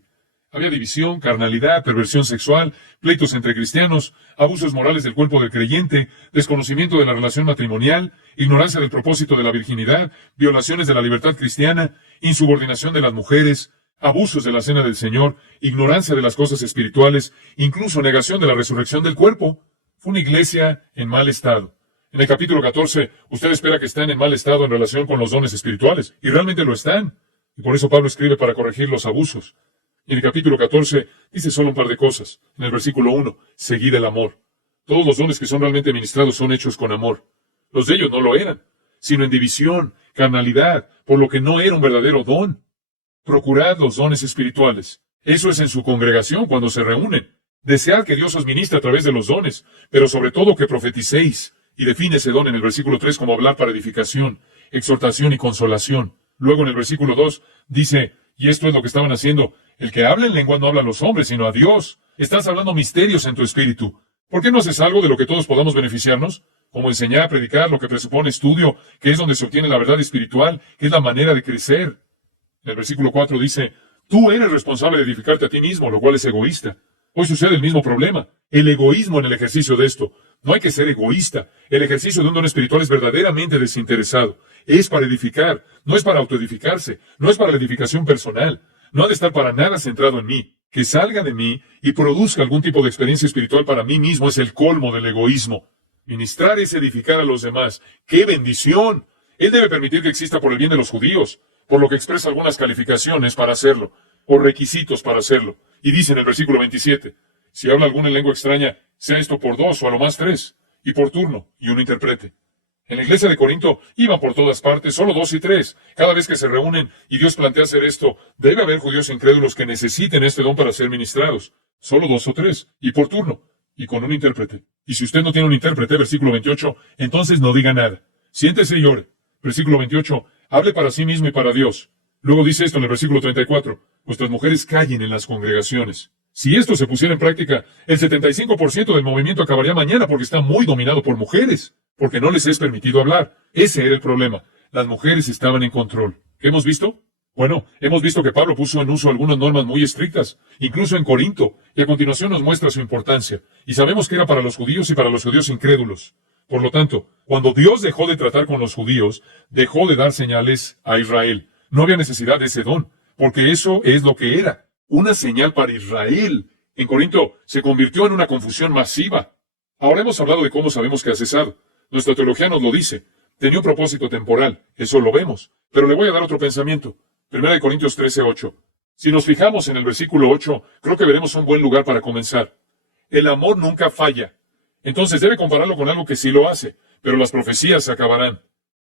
Había división, carnalidad, perversión sexual, pleitos entre cristianos, abusos morales del cuerpo del creyente, desconocimiento de la relación matrimonial, ignorancia del propósito de la virginidad, violaciones de la libertad cristiana, insubordinación de las mujeres, abusos de la cena del Señor, ignorancia de las cosas espirituales, incluso negación de la resurrección del cuerpo. Fue una iglesia en mal estado. En el capítulo 14, usted espera que estén en mal estado en relación con los dones espirituales, y realmente lo están. Y por eso Pablo escribe para corregir los abusos. Y en el capítulo 14 dice solo un par de cosas. En el versículo 1, seguid el amor. Todos los dones que son realmente ministrados son hechos con amor. Los de ellos no lo eran, sino en división, carnalidad, por lo que no era un verdadero don. Procurad los dones espirituales. Eso es en su congregación cuando se reúnen. Desead que Dios os ministre a través de los dones, pero sobre todo que profeticéis. Y define ese don en el versículo 3 como hablar para edificación, exhortación y consolación. Luego en el versículo 2 dice, y esto es lo que estaban haciendo, el que habla en lengua no habla a los hombres, sino a Dios. Estás hablando misterios en tu espíritu. ¿Por qué no haces algo de lo que todos podamos beneficiarnos? Como enseñar, predicar, lo que presupone estudio, que es donde se obtiene la verdad espiritual, que es la manera de crecer. En el versículo 4 dice, tú eres responsable de edificarte a ti mismo, lo cual es egoísta. Hoy sucede el mismo problema, el egoísmo en el ejercicio de esto. No hay que ser egoísta. El ejercicio de un don espiritual es verdaderamente desinteresado. Es para edificar, no es para autoedificarse, no es para la edificación personal. No ha de estar para nada centrado en mí. Que salga de mí y produzca algún tipo de experiencia espiritual para mí mismo es el colmo del egoísmo. Ministrar es edificar a los demás. ¡Qué bendición! Él debe permitir que exista por el bien de los judíos, por lo que expresa algunas calificaciones para hacerlo, o requisitos para hacerlo. Y dice en el versículo 27, si habla alguna lengua extraña, sea esto por 2 o a lo más 3, y por turno, y uno interprete. En la iglesia de Corinto iban por todas partes, solo 2 y 3. Cada vez que se reúnen y Dios plantea hacer esto, debe haber judíos incrédulos que necesiten este don para ser ministrados. Solo 2 o 3, y por turno, y con un intérprete. Y si usted no tiene un intérprete, versículo 28, entonces no diga nada. Siéntese y ore. Versículo 28, hable para sí mismo y para Dios. Luego dice esto en el versículo 34, vuestras mujeres callen en las congregaciones. Si esto se pusiera en práctica, el 75% del movimiento acabaría mañana porque está muy dominado por mujeres, porque no les es permitido hablar. Ese era el problema. Las mujeres estaban en control. ¿Qué hemos visto? Bueno, hemos visto que Pablo puso en uso algunas normas muy estrictas, incluso en Corinto, y a continuación nos muestra su importancia. Y sabemos que era para los judíos y para los judíos incrédulos. Por lo tanto, cuando Dios dejó de tratar con los judíos, dejó de dar señales a Israel. No había necesidad de ese don, porque eso es lo que era, una señal para Israel. En Corinto se convirtió en una confusión masiva. Ahora hemos hablado de cómo sabemos que ha cesado. Nuestra teología nos lo dice. Tenía un propósito temporal, eso lo vemos. Pero le voy a dar otro pensamiento. 1 Corintios 13:8. Si nos fijamos en el versículo 8, creo que veremos un buen lugar para comenzar. El amor nunca falla. Entonces debe compararlo con algo que sí lo hace. pero las profecías se acabarán.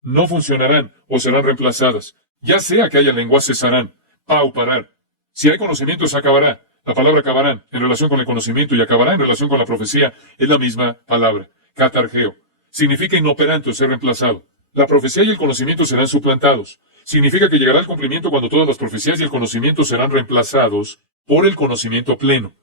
No funcionarán o serán reemplazadas. Ya sea que haya lenguas, cesarán. Parar. Si hay conocimiento, se acabará. La palabra acabarán en relación con el conocimiento y acabará en relación con la profecía es la misma palabra. Catargeo. Significa inoperante o ser reemplazado. La profecía y el conocimiento serán suplantados. Significa que llegará el cumplimiento cuando todas las profecías y el conocimiento serán reemplazados por el conocimiento pleno.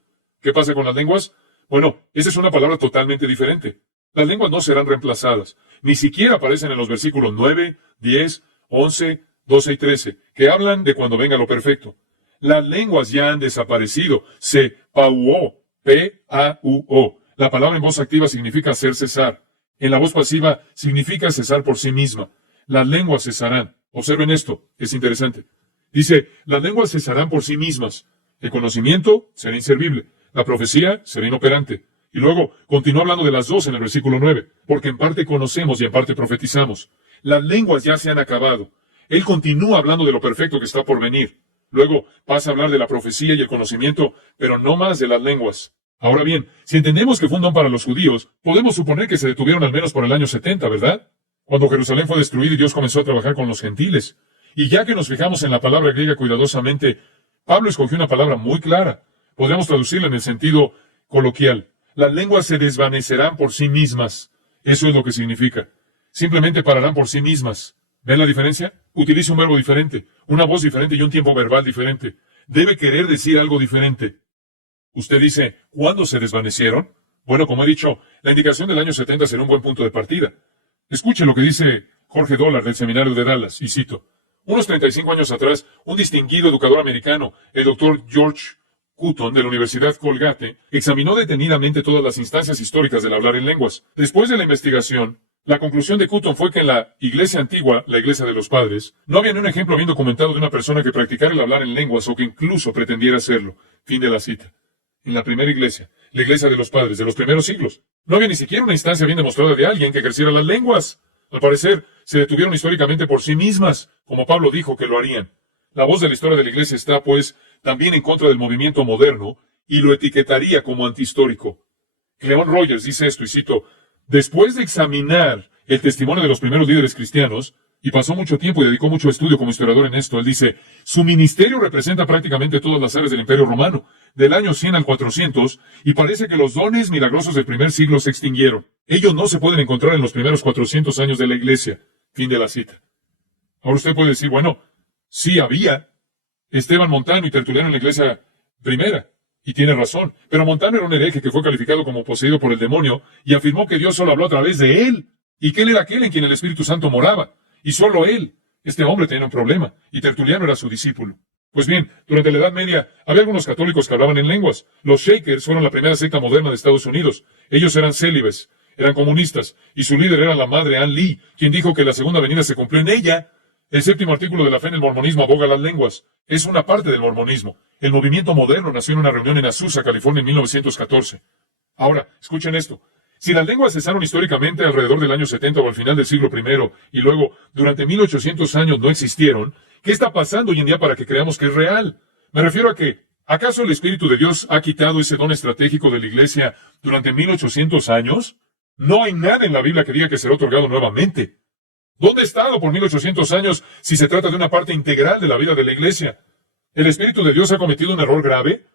¿Qué pasa con las lenguas? Bueno, esa es una palabra totalmente diferente. Las lenguas no serán reemplazadas. Ni siquiera aparecen en los versículos 9, 10, 11, 12 y 13, que hablan de cuando venga lo perfecto. Las lenguas ya han desaparecido. Se pauó. P-A-U-O. La palabra en voz activa significa hacer cesar. En la voz pasiva significa cesar por sí misma. Las lenguas cesarán. Observen esto, es interesante. Dice, las lenguas cesarán por sí mismas. El conocimiento será inservible. La profecía será inoperante. Y luego continúa hablando de las dos en el versículo 9, porque en parte conocemos y en parte profetizamos. Las lenguas ya se han acabado. Él continúa hablando de lo perfecto que está por venir. Luego pasa a hablar de la profecía y el conocimiento, pero no más de las lenguas. Ahora bien, si entendemos que fue un don para los judíos, podemos suponer que se detuvieron al menos por el año 70, ¿verdad? Cuando Jerusalén fue destruida y Dios comenzó a trabajar con los gentiles. Y ya que nos fijamos en la palabra griega cuidadosamente, Pablo escogió una palabra muy clara. Podríamos traducirla en el sentido coloquial. Las lenguas se desvanecerán por sí mismas. Eso es lo que significa. Simplemente pararán por sí mismas. ¿Ven la diferencia? Utiliza un verbo diferente, una voz diferente y un tiempo verbal diferente. Debe querer decir algo diferente. Usted dice, ¿cuándo se desvanecieron? Bueno, como he dicho, la indicación del año 70 será un buen punto de partida. Escuche lo que dice Jorge Dollar del Seminario de Dallas, y cito. Unos 35 años atrás, un distinguido educador americano, el doctor George Cutton de la Universidad Colgate, examinó detenidamente todas las instancias históricas del hablar en lenguas. Después de la investigación, la conclusión de Cutton fue que en la iglesia antigua, la iglesia de los padres, no había ni un ejemplo bien documentado de una persona que practicara el hablar en lenguas o que incluso pretendiera hacerlo. Fin de la cita. En la primera iglesia, la iglesia de los padres de los primeros siglos, no había ni siquiera una instancia bien demostrada de alguien que ejerciera las lenguas. Al parecer, se detuvieron históricamente por sí mismas, como Pablo dijo que lo harían. La voz de la historia de la iglesia está, pues, también en contra del movimiento moderno y lo etiquetaría como antihistórico. Cleon Rogers dice esto, y cito, después de examinar el testimonio de los primeros líderes cristianos, y pasó mucho tiempo y dedicó mucho estudio como historiador en esto, él dice, su ministerio representa prácticamente todas las áreas del Imperio Romano, del año 100 al 400, y parece que los dones milagrosos del primer siglo se extinguieron. Ellos no se pueden encontrar en los primeros 400 años de la iglesia. Fin de la cita. Ahora usted puede decir, bueno, sí había Esteban Montano y Tertuliano en la iglesia primera, y tiene razón, pero Montano era un hereje que fue calificado como poseído por el demonio y afirmó que Dios solo habló a través de él, y que él era aquel en quien el Espíritu Santo moraba, y solo él. Este hombre tenía un problema, y Tertuliano era su discípulo. Pues bien, durante la Edad Media había algunos católicos que hablaban en lenguas. Los Shakers fueron la primera secta moderna de Estados Unidos. Ellos eran célibes, eran comunistas, y su líder era la madre Ann Lee, quien dijo que la segunda venida se cumplió en ella. El séptimo artículo de la fe en el mormonismo aboga las lenguas. Es una parte del mormonismo. El movimiento moderno nació en una reunión en Azusa, California, en 1914. Ahora, escuchen esto. Si las lenguas cesaron históricamente alrededor del año 70 o al final del siglo I, y luego, durante 1800 años no existieron, ¿qué está pasando hoy en día para que creamos que es real? Me refiero a que, ¿acaso el Espíritu de Dios ha quitado ese don estratégico de la Iglesia durante 1800 años? No hay nada en la Biblia que diga que será otorgado nuevamente. ¿Dónde ha estado por 1800 años si se trata de una parte integral de la vida de la Iglesia? ¿El Espíritu de Dios ha cometido un error grave?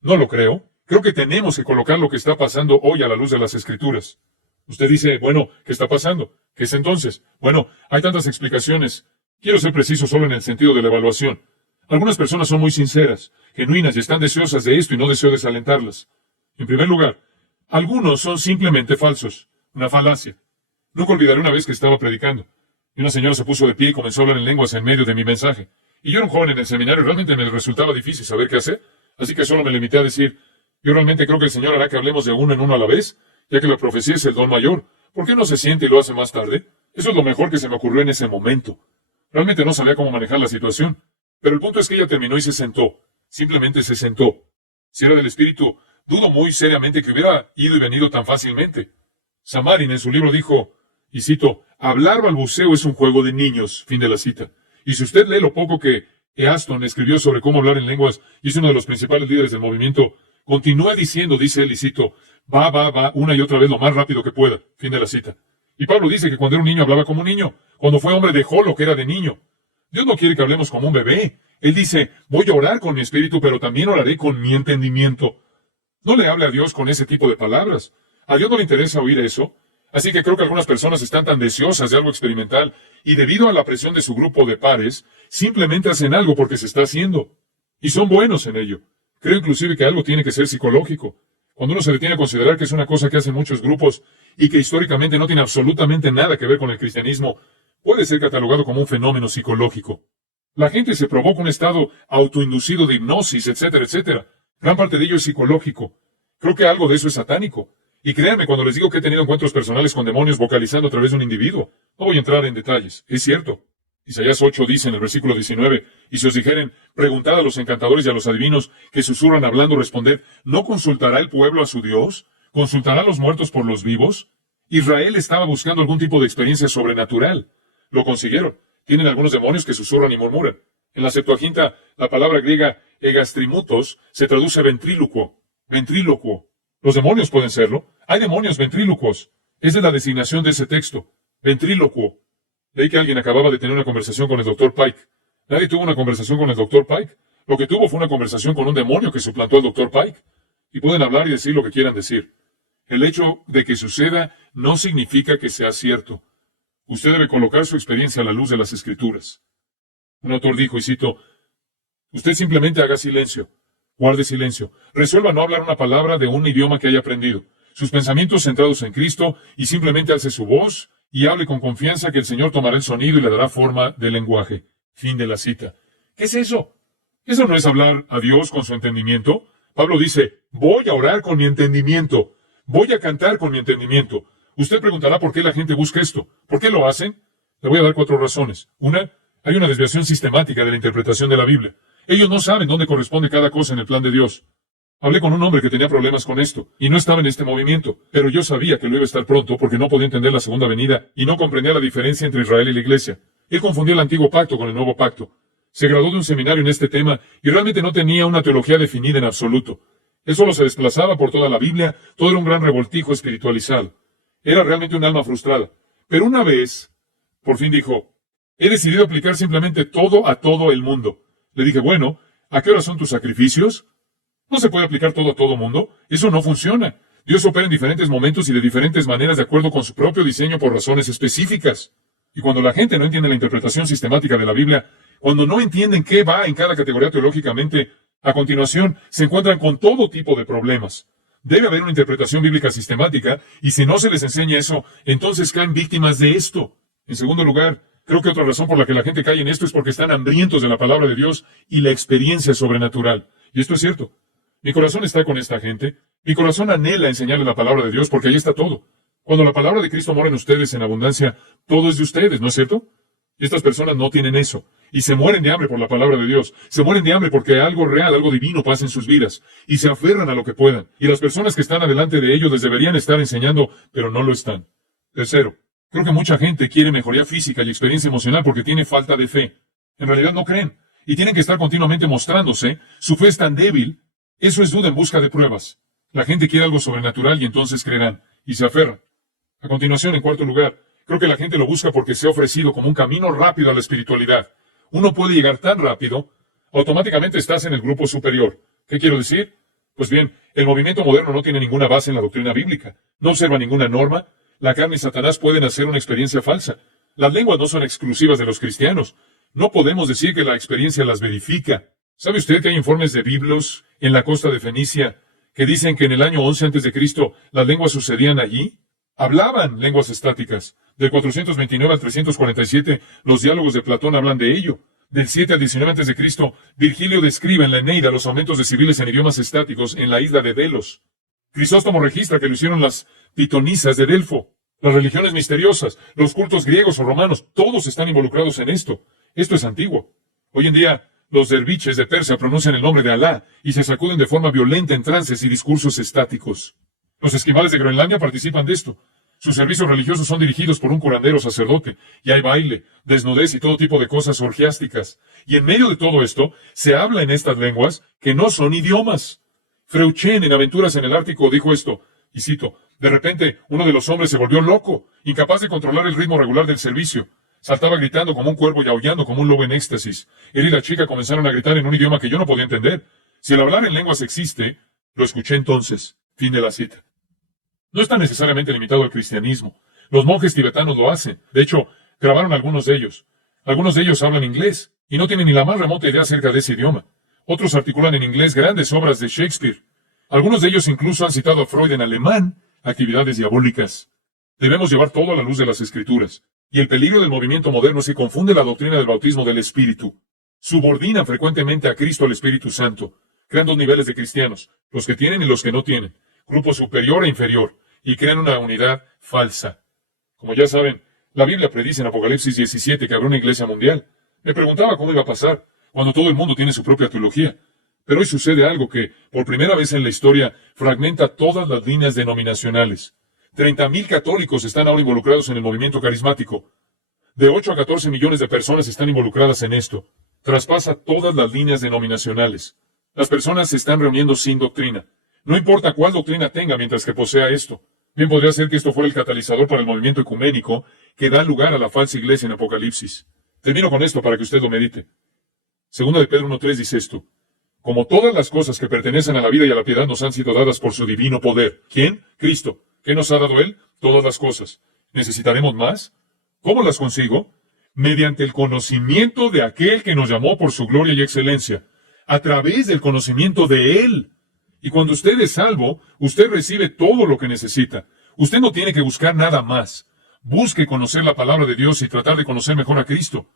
No lo creo. Creo que tenemos que colocar lo que está pasando hoy a la luz de las Escrituras. Usted dice, bueno, ¿qué está pasando? ¿Qué es entonces? Bueno, hay tantas explicaciones. Quiero ser preciso solo en el sentido de la evaluación. Algunas personas son muy sinceras, genuinas y están deseosas de esto y no deseo desalentarlas. En primer lugar, algunos son simplemente falsos, una falacia. Nunca olvidaré una vez que estaba predicando, y una señora se puso de pie y comenzó a hablar en lenguas en medio de mi mensaje. Y yo era un joven en el seminario y realmente me resultaba difícil saber qué hacer, así que solo me limité a decir, yo realmente creo que el Señor hará que hablemos de uno en uno a la vez, ya que la profecía es el don mayor. ¿Por qué no se siente y lo hace más tarde? Eso es lo mejor que se me ocurrió en ese momento. Realmente no sabía cómo manejar la situación. Pero el punto es que ella terminó y se sentó. Simplemente se sentó. Si era del Espíritu, dudo muy seriamente que hubiera ido y venido tan fácilmente. Samarin en su libro dijo, y cito, hablar balbuceo es un juego de niños. Fin de la cita. Y si usted lee lo poco que Easton escribió sobre cómo hablar en lenguas, y es uno de los principales líderes del movimiento, continúa diciendo, dice él, y cito, va, una y otra vez lo más rápido que pueda. Fin de la cita. Y Pablo dice que cuando era un niño hablaba como un niño. Cuando fue hombre dejó lo que era de niño. Dios no quiere que hablemos como un bebé. Él dice, voy a orar con mi espíritu, pero también oraré con mi entendimiento. No le hable a Dios con ese tipo de palabras. A Dios no le interesa oír eso. Así que creo que algunas personas están tan deseosas de algo experimental y debido a la presión de su grupo de pares, simplemente hacen algo porque se está haciendo. Y son buenos en ello. Creo inclusive que algo tiene que ser psicológico. Cuando uno se detiene a considerar que es una cosa que hacen muchos grupos y que históricamente no tiene absolutamente nada que ver con el cristianismo, puede ser catalogado como un fenómeno psicológico. La gente se provoca un estado autoinducido de hipnosis, etcétera, etcétera. Gran parte de ello es psicológico. Creo que algo de eso es satánico. Y créanme cuando les digo que he tenido encuentros personales con demonios vocalizando a través de un individuo. No voy a entrar en detalles. Es cierto. Isaías 8 dice en el versículo 19, y si os dijeren, preguntad a los encantadores y a los adivinos que susurran hablando, responded, ¿no consultará el pueblo a su Dios? ¿Consultará a los muertos por los vivos? Israel estaba buscando algún tipo de experiencia sobrenatural. Lo consiguieron. Tienen algunos demonios que susurran y murmuran. En la Septuaginta, la palabra griega egastrimutos se traduce ventrílocuo. Ventrílocuo. Los demonios pueden serlo. Hay demonios ventrílocuos. Es de la designación de ese texto. Ventrílocuo. Leí que alguien acababa de tener una conversación con el Dr. Pike. Nadie tuvo una conversación con el Dr. Pike. Lo que tuvo fue una conversación con un demonio que suplantó al Dr. Pike. Y pueden hablar y decir lo que quieran decir. El hecho de que suceda no significa que sea cierto. Usted debe colocar su experiencia a la luz de las Escrituras. Un autor dijo, y cito, usted simplemente haga silencio. Guarde silencio. Resuelva no hablar una palabra de un idioma que haya aprendido. Sus pensamientos centrados en Cristo y simplemente alce su voz y hable con confianza que el Señor tomará el sonido y le dará forma de lenguaje. Fin de la cita. ¿Qué es eso? ¿Eso no es hablar a Dios con su entendimiento? Pablo dice, voy a orar con mi entendimiento. Voy a cantar con mi entendimiento. Usted preguntará por qué la gente busca esto. ¿Por qué lo hacen? Le voy a dar 4 razones. Una, hay una desviación sistemática de la interpretación de la Biblia. Ellos no saben dónde corresponde cada cosa en el plan de Dios. Hablé con un hombre que tenía problemas con esto, y no estaba en este movimiento, pero yo sabía que lo iba a estar pronto porque no podía entender la segunda venida y no comprendía la diferencia entre Israel y la Iglesia. Él confundió el antiguo pacto con el nuevo pacto. Se graduó de un seminario en este tema y realmente no tenía una teología definida en absoluto. Él solo se desplazaba por toda la Biblia, todo era un gran revoltijo espiritualizado. Era realmente un alma frustrada. Pero una vez, por fin dijo, he decidido aplicar simplemente todo a todo el mundo. Le dije, bueno, ¿a qué hora son tus sacrificios? No se puede aplicar todo a todo mundo. Eso no funciona. Dios opera en diferentes momentos y de diferentes maneras de acuerdo con su propio diseño por razones específicas. Y cuando la gente no entiende la interpretación sistemática de la Biblia, cuando no entienden qué va en cada categoría teológicamente, a continuación se encuentran con todo tipo de problemas. Debe haber una interpretación bíblica sistemática, y si no se les enseña eso, entonces caen víctimas de esto. En segundo lugar, creo que otra razón por la que la gente cae en esto es porque están hambrientos de la palabra de Dios y la experiencia sobrenatural. Y esto es cierto. Mi corazón está con esta gente. Mi corazón anhela enseñarles la palabra de Dios porque ahí está todo. Cuando la palabra de Cristo mora en ustedes en abundancia, todo es de ustedes, ¿no es cierto? Y estas personas no tienen eso. Y se mueren de hambre por la palabra de Dios. Se mueren de hambre porque algo real, algo divino pasa en sus vidas. Y se aferran a lo que puedan. Y las personas que están adelante de ellos les deberían estar enseñando, pero no lo están. Tercero, creo que mucha gente quiere mejoría física y experiencia emocional porque tiene falta de fe. En realidad no creen. Y tienen que estar continuamente mostrándose. Su fe es tan débil. Eso es duda en busca de pruebas. La gente quiere algo sobrenatural y entonces creerán. Y se aferran. A continuación, en cuarto lugar, creo que la gente lo busca porque se ha ofrecido como un camino rápido a la espiritualidad. Uno puede llegar tan rápido, automáticamente estás en el grupo superior. ¿Qué quiero decir? Pues bien, el movimiento moderno no tiene ninguna base en la doctrina bíblica. No observa ninguna norma. La carne y Satanás pueden hacer una experiencia falsa. Las lenguas no son exclusivas de los cristianos. No podemos decir que la experiencia las verifica. ¿Sabe usted que hay informes de Biblos en la costa de Fenicia que dicen que en el año 11 a.C. las lenguas sucedían allí? Hablaban lenguas estáticas. Del 429 al 347, los diálogos de Platón hablan de ello. Del 7 al 19 a.C., Virgilio describe en la Eneida los aumentos de civiles en idiomas estáticos en la isla de Delos. Crisóstomo registra que lo hicieron las pitonisas de Delfo. Las religiones misteriosas, los cultos griegos o romanos, todos están involucrados en esto. Esto es antiguo. Hoy en día, los derviches de Persia pronuncian el nombre de Alá y se sacuden de forma violenta en trances y discursos estáticos. Los esquimales de Groenlandia participan de esto. Sus servicios religiosos son dirigidos por un curandero sacerdote, y hay baile, desnudez y todo tipo de cosas orgiásticas. Y en medio de todo esto, se habla en estas lenguas que no son idiomas. Freuchen, en Aventuras en el Ártico, dijo esto: Y cito, de repente uno de los hombres se volvió loco, incapaz de controlar el ritmo regular del servicio. Saltaba gritando como un cuervo y aullando como un lobo en éxtasis. Él y la chica comenzaron a gritar en un idioma que yo no podía entender. Si el hablar en lenguas existe, lo escuché entonces. Fin de la cita. No está necesariamente limitado al cristianismo. Los monjes tibetanos lo hacen. De hecho, grabaron algunos de ellos. Algunos de ellos hablan inglés y no tienen ni la más remota idea acerca de ese idioma. Otros articulan en inglés grandes obras de Shakespeare. Algunos de ellos incluso han citado a Freud en alemán, actividades diabólicas. Debemos llevar todo a la luz de las Escrituras. Y el peligro del movimiento moderno es que confunde la doctrina del bautismo del Espíritu. Subordinan frecuentemente a Cristo al Espíritu Santo. Crean dos niveles de cristianos, los que tienen y los que no tienen. Grupo superior e inferior. Y crean una unidad falsa. Como ya saben, la Biblia predice en Apocalipsis 17 que habrá una iglesia mundial. Me preguntaba cómo iba a pasar, cuando todo el mundo tiene su propia teología. Pero hoy sucede algo que, por primera vez en la historia, fragmenta todas las líneas denominacionales. 30.000 católicos están ahora involucrados en el movimiento carismático. De 8 a 14 millones de personas están involucradas en esto. Traspasa todas las líneas denominacionales. Las personas se están reuniendo sin doctrina. No importa cuál doctrina tenga mientras que posea esto. Bien podría ser que esto fuera el catalizador para el movimiento ecuménico que da lugar a la falsa iglesia en Apocalipsis. Termino con esto para que usted lo medite. Segunda de Pedro 1:3 dice esto. Como todas las cosas que pertenecen a la vida y a la piedad nos han sido dadas por su divino poder. ¿Quién? Cristo. ¿Qué nos ha dado Él? Todas las cosas. ¿Necesitaremos más? ¿Cómo las consigo? Mediante el conocimiento de aquel que nos llamó por su gloria y excelencia. A través del conocimiento de Él. Y cuando usted es salvo, usted recibe todo lo que necesita. Usted no tiene que buscar nada más. Busque conocer la palabra de Dios y tratar de conocer mejor a Cristo.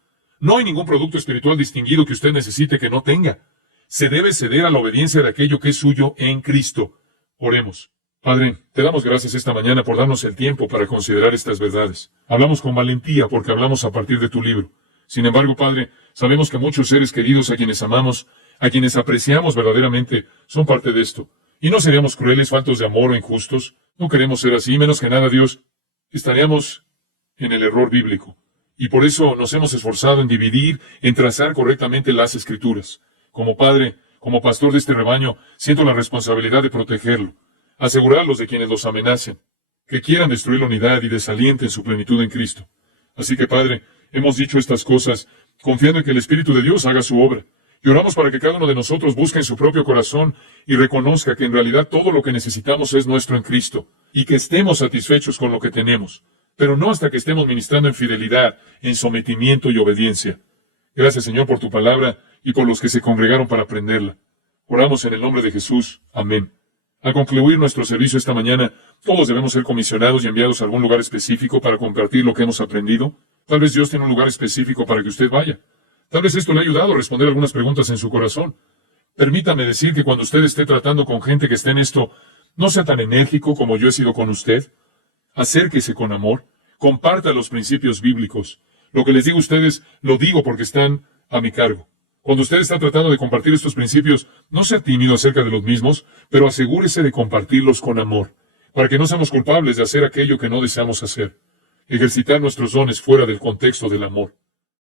No hay ningún producto espiritual distinguido que usted necesite que no tenga. Se debe ceder a la obediencia de aquello que es suyo en Cristo. Oremos. Padre, te damos gracias esta mañana por darnos el tiempo para considerar estas verdades. Hablamos con valentía porque hablamos a partir de tu libro. Sin embargo, Padre, sabemos que muchos seres queridos a quienes amamos, a quienes apreciamos verdaderamente, son parte de esto. Y no seríamos crueles, faltos de amor o injustos. No queremos ser así, menos que nada, Dios. Estaríamos en el error bíblico. Y por eso nos hemos esforzado en dividir, en trazar correctamente las Escrituras. Como padre, como pastor de este rebaño, siento la responsabilidad de protegerlo, asegurarlos de quienes los amenacen, que quieran destruir la unidad y desalienten su plenitud en Cristo. Así que, Padre, hemos dicho estas cosas, confiando en que el Espíritu de Dios haga su obra. Y oramos para que cada uno de nosotros busque en su propio corazón y reconozca que en realidad todo lo que necesitamos es nuestro en Cristo, y que estemos satisfechos con lo que tenemos, pero no hasta que estemos ministrando en fidelidad, en sometimiento y obediencia. Gracias, Señor, por tu palabra y por los que se congregaron para aprenderla. Oramos en el nombre de Jesús. Amén. Al concluir nuestro servicio esta mañana, todos debemos ser comisionados y enviados a algún lugar específico para compartir lo que hemos aprendido. Tal vez Dios tiene un lugar específico para que usted vaya. Tal vez esto le ha ayudado a responder algunas preguntas en su corazón. Permítame decir que cuando usted esté tratando con gente que esté en esto, no sea tan enérgico como yo he sido con usted. Acérquese con amor. Comparta los principios bíblicos. Lo que les digo a ustedes, lo digo porque están a mi cargo. Cuando usted está tratando de compartir estos principios, no sea tímido acerca de los mismos, pero asegúrese de compartirlos con amor, para que no seamos culpables de hacer aquello que no deseamos hacer. Ejercitar nuestros dones fuera del contexto del amor.